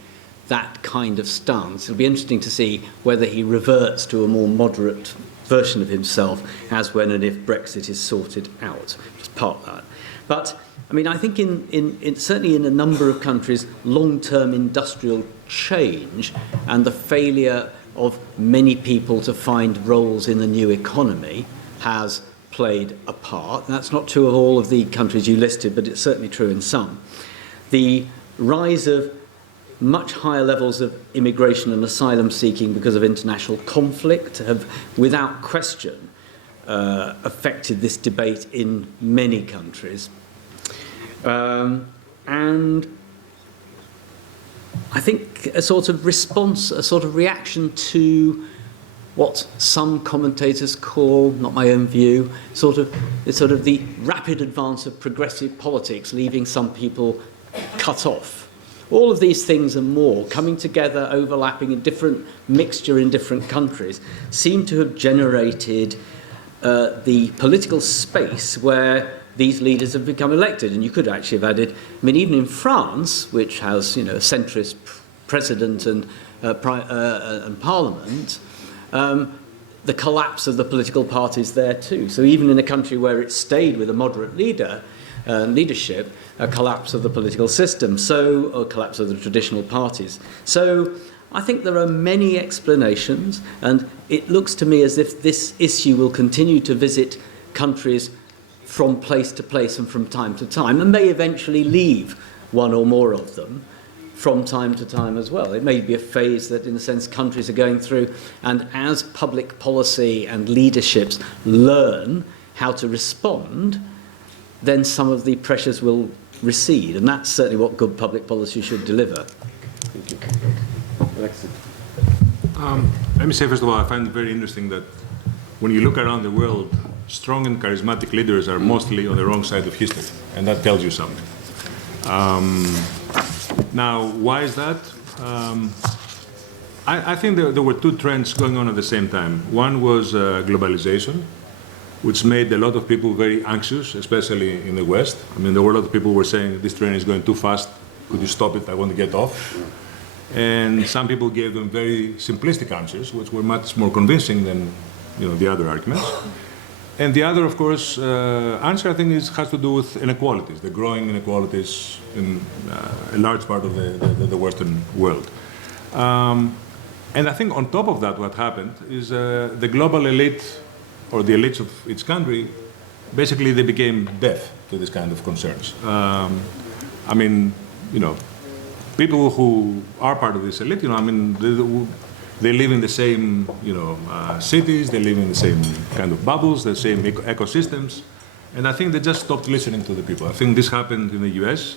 that kind of stance. It'll be interesting to see whether he reverts to a more moderate version of himself as when and if Brexit is sorted out. Just part that. But I mean, I think certainly in a number of countries, long-term industrial change and the failure of many people to find roles in the new economy has played a part. And that's not true of all of the countries you listed, but it's certainly true in some. The rise of much higher levels of immigration and asylum seeking because of international conflict have, without question, affected this debate in many countries. And I think a sort of response, a sort of reaction to what some commentators call, not my own view, sort of the rapid advance of progressive politics, leaving some people cut off. All of these things and more, coming together, overlapping in different mixture in different countries, seem to have generated the political space where these leaders have become elected. And you could actually have added, I mean, even in France, which has, a centrist president and parliament, the collapse of the political parties there too. So even in a country where it stayed with a moderate leadership, a collapse of the political system, a collapse of the traditional parties. So I think there are many explanations, and it looks to me as if this issue will continue to visit countries from place to place and from time to time, and may eventually leave one or more of them from time to time as well. It may be a phase that, in a sense, countries are going through, and as public policy and leaderships learn how to respond, then some of the pressures will recede, and that's certainly what good public policy should deliver. Thank you. Alexis. Let me say, first of all, I find it very interesting that when you look around the world, strong and charismatic leaders are mostly on the wrong side of history, and that tells you something. Now, why is that? I think there were two trends going on at the same time. One was globalization, which made a lot of people very anxious, especially in the West. I mean, there were a lot of people who were saying, this train is going too fast, could you stop it, I want to get off. And some people gave them very simplistic answers, which were much more convincing than the other arguments. And the other, of course, answer, I think, has to do with inequalities, the growing inequalities in a large part of the Western world. And I think on top of that, what happened is the global elite, or the elites of each country, basically they became deaf to this kind of concerns. I mean, people who are part of this elite, They live in the same, cities. They live in the same kind of bubbles, the same ecosystems. And I think they just stopped listening to the people. I think this happened in the U.S.,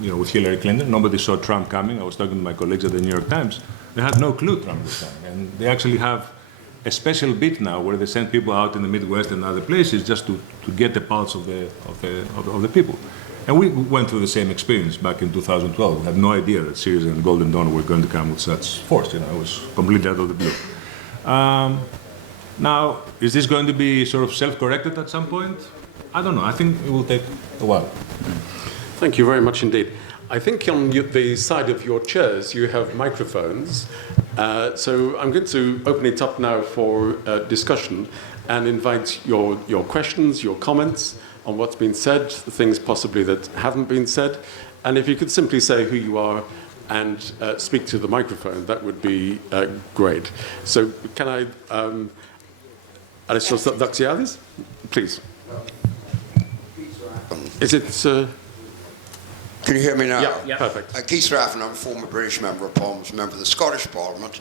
with Hillary Clinton. Nobody saw Trump coming. I was talking to my colleagues at the New York Times. They had no clue Trump was coming. And they actually have a special bit now where they send people out in the Midwest and other places just to get the pulse of the people. And we went through the same experience back in 2012. We had no idea that Syriza and Golden Dawn were going to come with such force. It was completely out of the blue. Now, is this going to be sort of self-corrected at some point? I don't know. I think it will take a while. Thank you very much indeed. I think on the side of your chairs you have microphones. So I'm going to open it up now for discussion and invite your questions, your comments on what's been said, the things possibly that haven't been said. And if you could simply say who you are and speak to the microphone, that would be great. So can I, Alexis Daxialis, please. Is it... Can you hear me now? Yeah, perfect. Keith Raffin, I'm a former British Member of Parliament, member of the Scottish Parliament.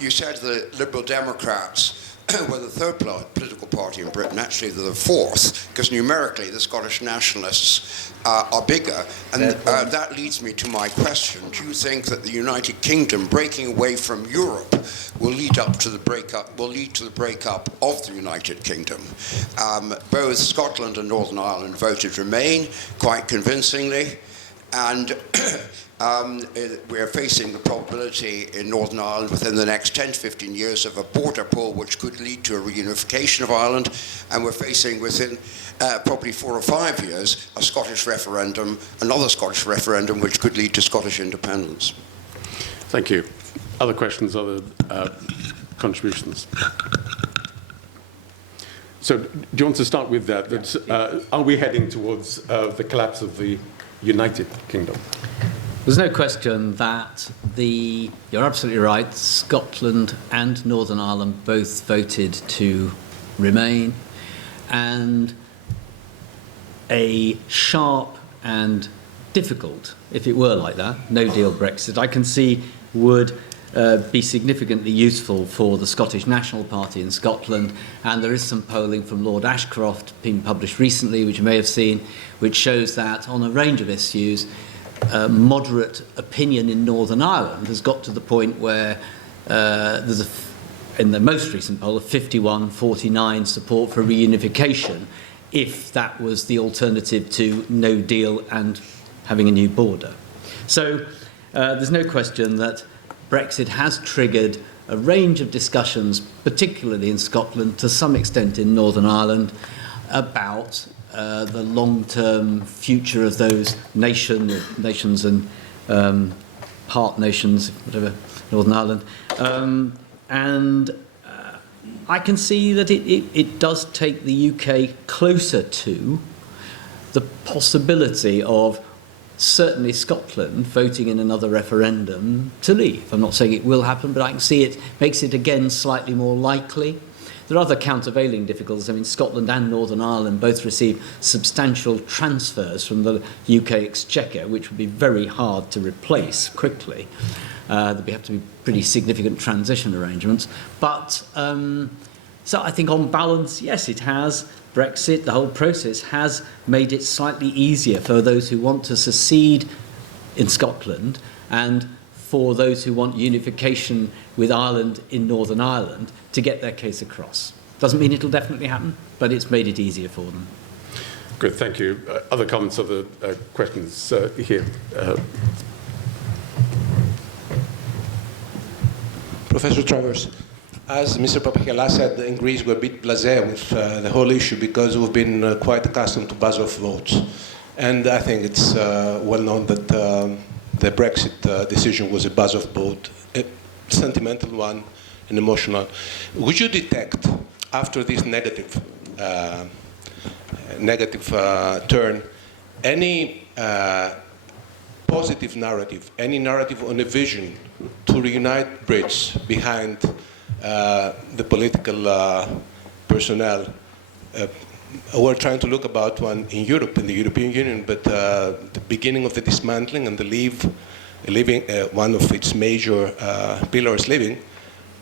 You said the Liberal Democrats were the third political party in Britain. Actually, they're the fourth, because numerically the Scottish nationalists are bigger. And that leads me to my question. Do you think that the United Kingdom breaking away from Europe will lead to the breakup of the United Kingdom? Both Scotland and Northern Ireland voted Remain quite convincingly. And we're facing the probability in Northern Ireland within the next 10 to 15 years of a border pull which could lead to a reunification of Ireland, and we're facing within probably 4 or 5 years a Scottish referendum, another Scottish referendum which could lead to Scottish independence. Thank you. Other questions, other contributions? So do you want to start with that? Are we heading towards the collapse of the United Kingdom? There's no question that you're absolutely right, Scotland and Northern Ireland both voted to remain, and a sharp and difficult, if it were like that, no-deal Brexit, I can see would be significantly useful for the Scottish National Party in Scotland. And there is some polling from Lord Ashcroft being published recently, which you may have seen, which shows that on a range of issues, moderate opinion in Northern Ireland has got to the point where there's in the most recent poll, a 51-49 support for reunification, if that was the alternative to no deal and having a new border. So there's no question that Brexit has triggered a range of discussions, particularly in Scotland, to some extent in Northern Ireland, about the long-term future of those nations and part nations, whatever, Northern Ireland. And I can see that it does take the UK closer to the possibility of certainly Scotland voting in another referendum to leave. I'm not saying it will happen, but I can see it makes it again slightly more likely. There are other countervailing difficulties. I mean, Scotland and Northern Ireland both receive substantial transfers from the UK Exchequer, which would be very hard to replace quickly. There'd have to be pretty significant transition arrangements. But, so I think on balance, yes, it has. Brexit, the whole process, has made it slightly easier for those who want to secede in Scotland and for those who want unification with Ireland in Northern Ireland to get their case across. Doesn't mean it'll definitely happen, but it's made it easier for them. Good, thank you. Other comments, other questions here? Professor Travers, as Mr. Papahelas said, in Greece we're a bit blasé with the whole issue because we've been quite accustomed to buzz-off votes. And I think it's well known that the Brexit decision was a buzz-off vote, a sentimental one, an emotional. Would you detect, after this negative turn, any positive narrative, any narrative on a vision to reunite Brits behind the political personnel? We're trying to look about one in Europe, in the European Union, but the beginning of the dismantling and the leave one of its major pillars leaving,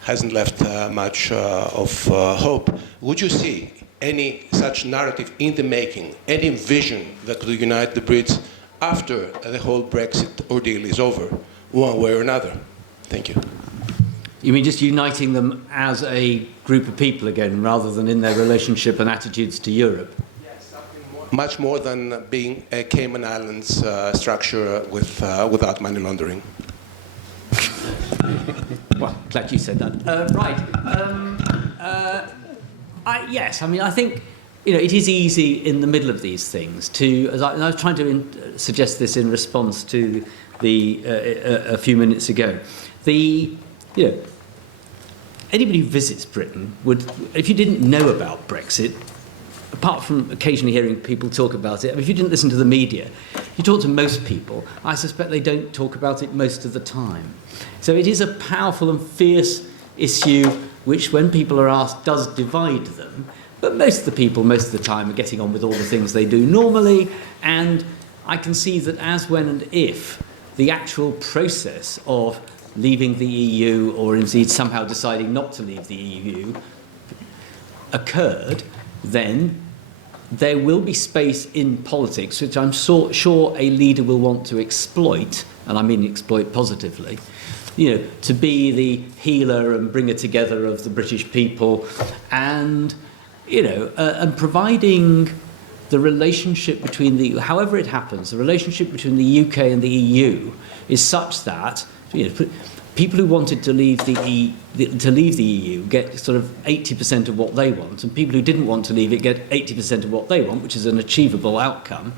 hasn't left much of hope. Would you see any such narrative in the making, any vision that could unite the Brits after the whole Brexit ordeal is over, one way or another? Thank you. You mean just uniting them as a group of people again, rather than in their relationship and attitudes to Europe? Yes, much more than being a Cayman Islands structure without money laundering. Well, glad you said that. Right. Yes, I mean, I think, it is easy in the middle of these things to, and I was trying to suggest this in response to a few minutes ago. Anybody who visits Britain would, if you didn't know about Brexit, apart from occasionally hearing people talk about it, I mean, if you didn't listen to the media, you talk to most people, I suspect they don't talk about it most of the time. So it is a powerful and fierce issue which, when people are asked, does divide them. But most of the people, most of the time, are getting on with all the things they do normally. And I can see that as, when and if the actual process of leaving the EU, or indeed somehow deciding not to leave the EU, occurred, then there will be space in politics, which I'm sure a leader will want to exploit, and I mean exploit positively, to be the healer and bringer together of the British people, and, and providing the relationship between however it happens, the relationship between the UK and the EU is such that, people who wanted to leave the EU get sort of 80% of what they want, and people who didn't want to leave it get 80% of what they want, which is an achievable outcome.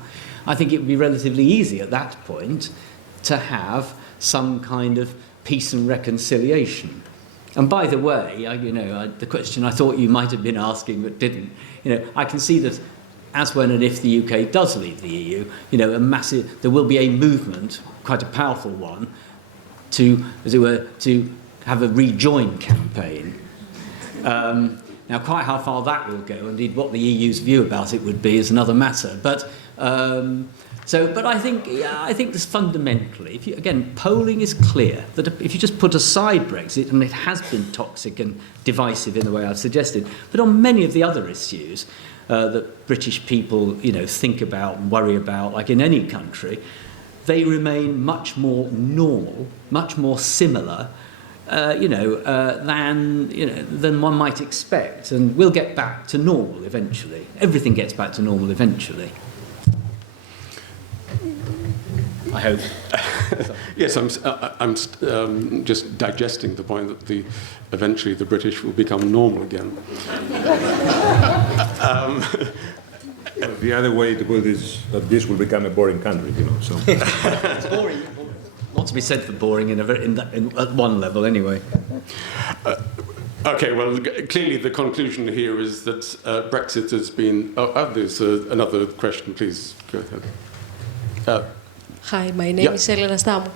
I think it would be relatively easy at that point to have some kind of peace and reconciliation. And by the way, the question I thought you might have been asking but didn't, I can see that as, when and if the UK does leave the EU, there will be a movement, quite a powerful one, to, as it were, to have a rejoin campaign. Now, quite how far that will go, indeed what the EU's view about it would be, is another matter. But I think this fundamentally, polling is clear that if you just put aside Brexit, and it has been toxic and divisive in the way I've suggested, but on many of the other issues that British people, think about and worry about, like in any country, they remain much more normal, much more similar, than one might expect, and we'll get back to normal eventually. Everything gets back to normal eventually. I hope. Yes, I'm just digesting the point that eventually the British will become normal again. The other way to put it is that this will become a boring country, So. It's boring. Not to be said for boring at one level, anyway. Okay, well, clearly the conclusion here is that Brexit has been... there's another question, please go ahead. Hi, my name is Elena Stamu.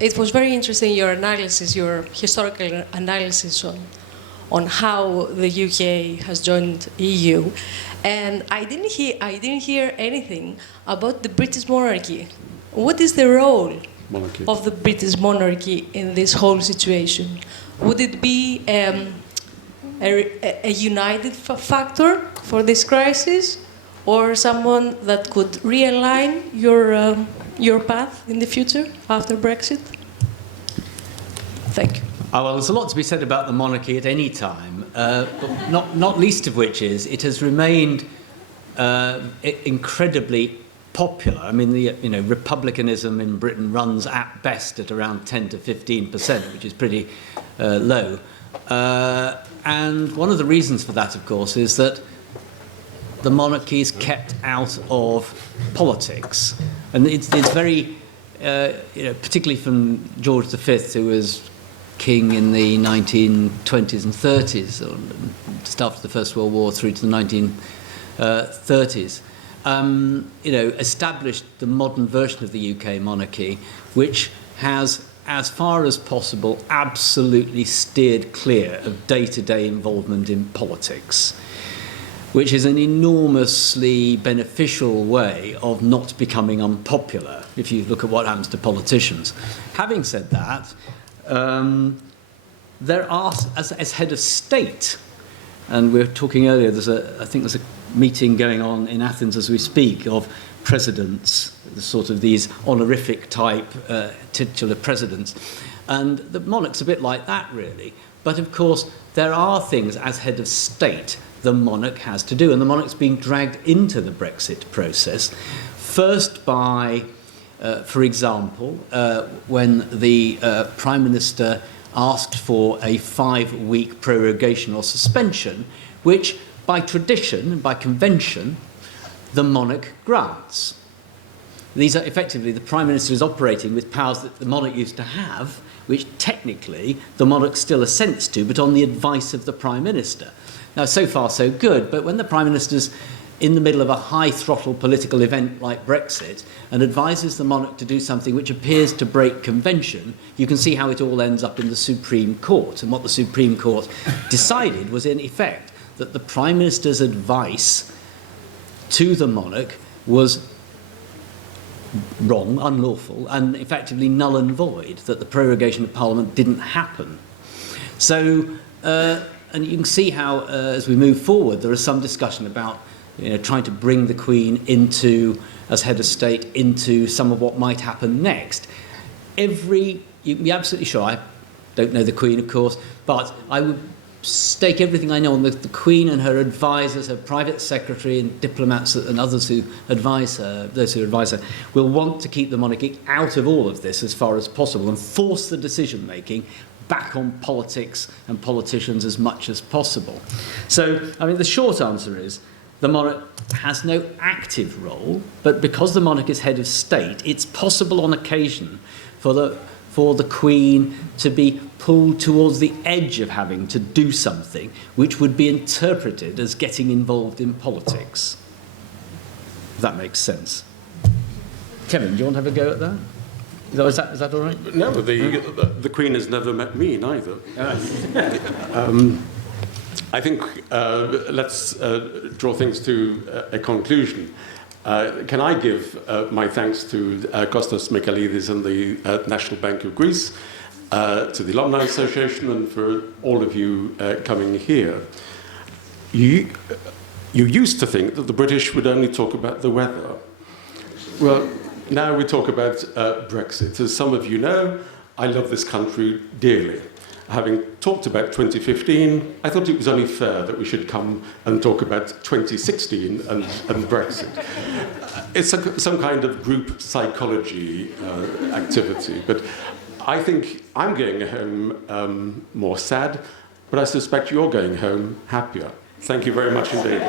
It was very interesting, your analysis, your historical analysis on how the UK has joined EU, and I didn't hear anything about the British monarchy. What is the role of the British monarchy in this whole situation? Would it be a united factor for this crisis, or someone that could realign your path in the future after Brexit? Thank you. Well, there's a lot to be said about the monarchy at any time, but not least of which is it has remained incredibly popular. I mean, republicanism in Britain runs at best at around 10 to 15%, which is pretty low. And one of the reasons for that, of course, is that the monarchy is kept out of politics, and it's very, particularly from George V, who was king in the 1920s and 30s, or just after the First World War through to the 1930s, established the modern version of the UK monarchy, which has, as far as possible, absolutely steered clear of day-to-day involvement in politics. which is an enormously beneficial way of not becoming unpopular, if you look at what happens to politicians. Having said that, there are, as head of state, and we were talking earlier, I think there's a meeting going on in Athens as we speak of presidents, sort of these honorific type titular presidents. And the monarch's a bit like that, really. But of course, there are things as head of state the monarch has to do, and the monarch's being dragged into the Brexit process. First by, for example, when the Prime Minister asked for a 5-week prorogation or suspension, which by tradition, by convention, the monarch grants. These are effectively, the Prime Minister is operating with powers that the monarch used to have, which technically the monarch still assents to, but on the advice of the Prime Minister. Now, so far so good, but when the Prime Minister's in the middle of a high-throttle political event like Brexit and advises the monarch to do something which appears to break convention, you can see how it all ends up in the Supreme Court. And what the Supreme Court decided was, in effect, that the Prime Minister's advice to the monarch was wrong, unlawful, and effectively null and void, that the prorogation of Parliament didn't happen. So, and you can see how, as we move forward, there is some discussion about trying to bring the Queen into, as head of state, into some of what might happen next. You can be absolutely sure, I don't know the Queen, of course, but I would stake everything I know on the Queen and her advisors, her private secretary and diplomats and others who advise her, those who advise her, will want to keep the monarchy out of all of this as far as possible and force the decision-making back on politics and politicians as much as possible. So, I mean, the short answer is the monarch has no active role, but because the monarch is head of state, it's possible on occasion for the Queen to be pulled towards the edge of having to do something which would be interpreted as getting involved in politics. If that makes sense. Kevin, do you want to have a go at that? Is that all right? No, the Queen has never met me, neither. I think let's draw things to a conclusion. Can I give my thanks to Kostas Michaelidis and the National Bank of Greece, to the Alumni Association, and for all of you coming here. You used to think that the British would only talk about the weather. Well, now we talk about Brexit. As some of you know, I love this country dearly. Having talked about 2015, I thought it was only fair that we should come and talk about 2016 and Brexit. It's some kind of group psychology activity, but I think I'm going home more sad, but I suspect you're going home happier. Thank you very much indeed.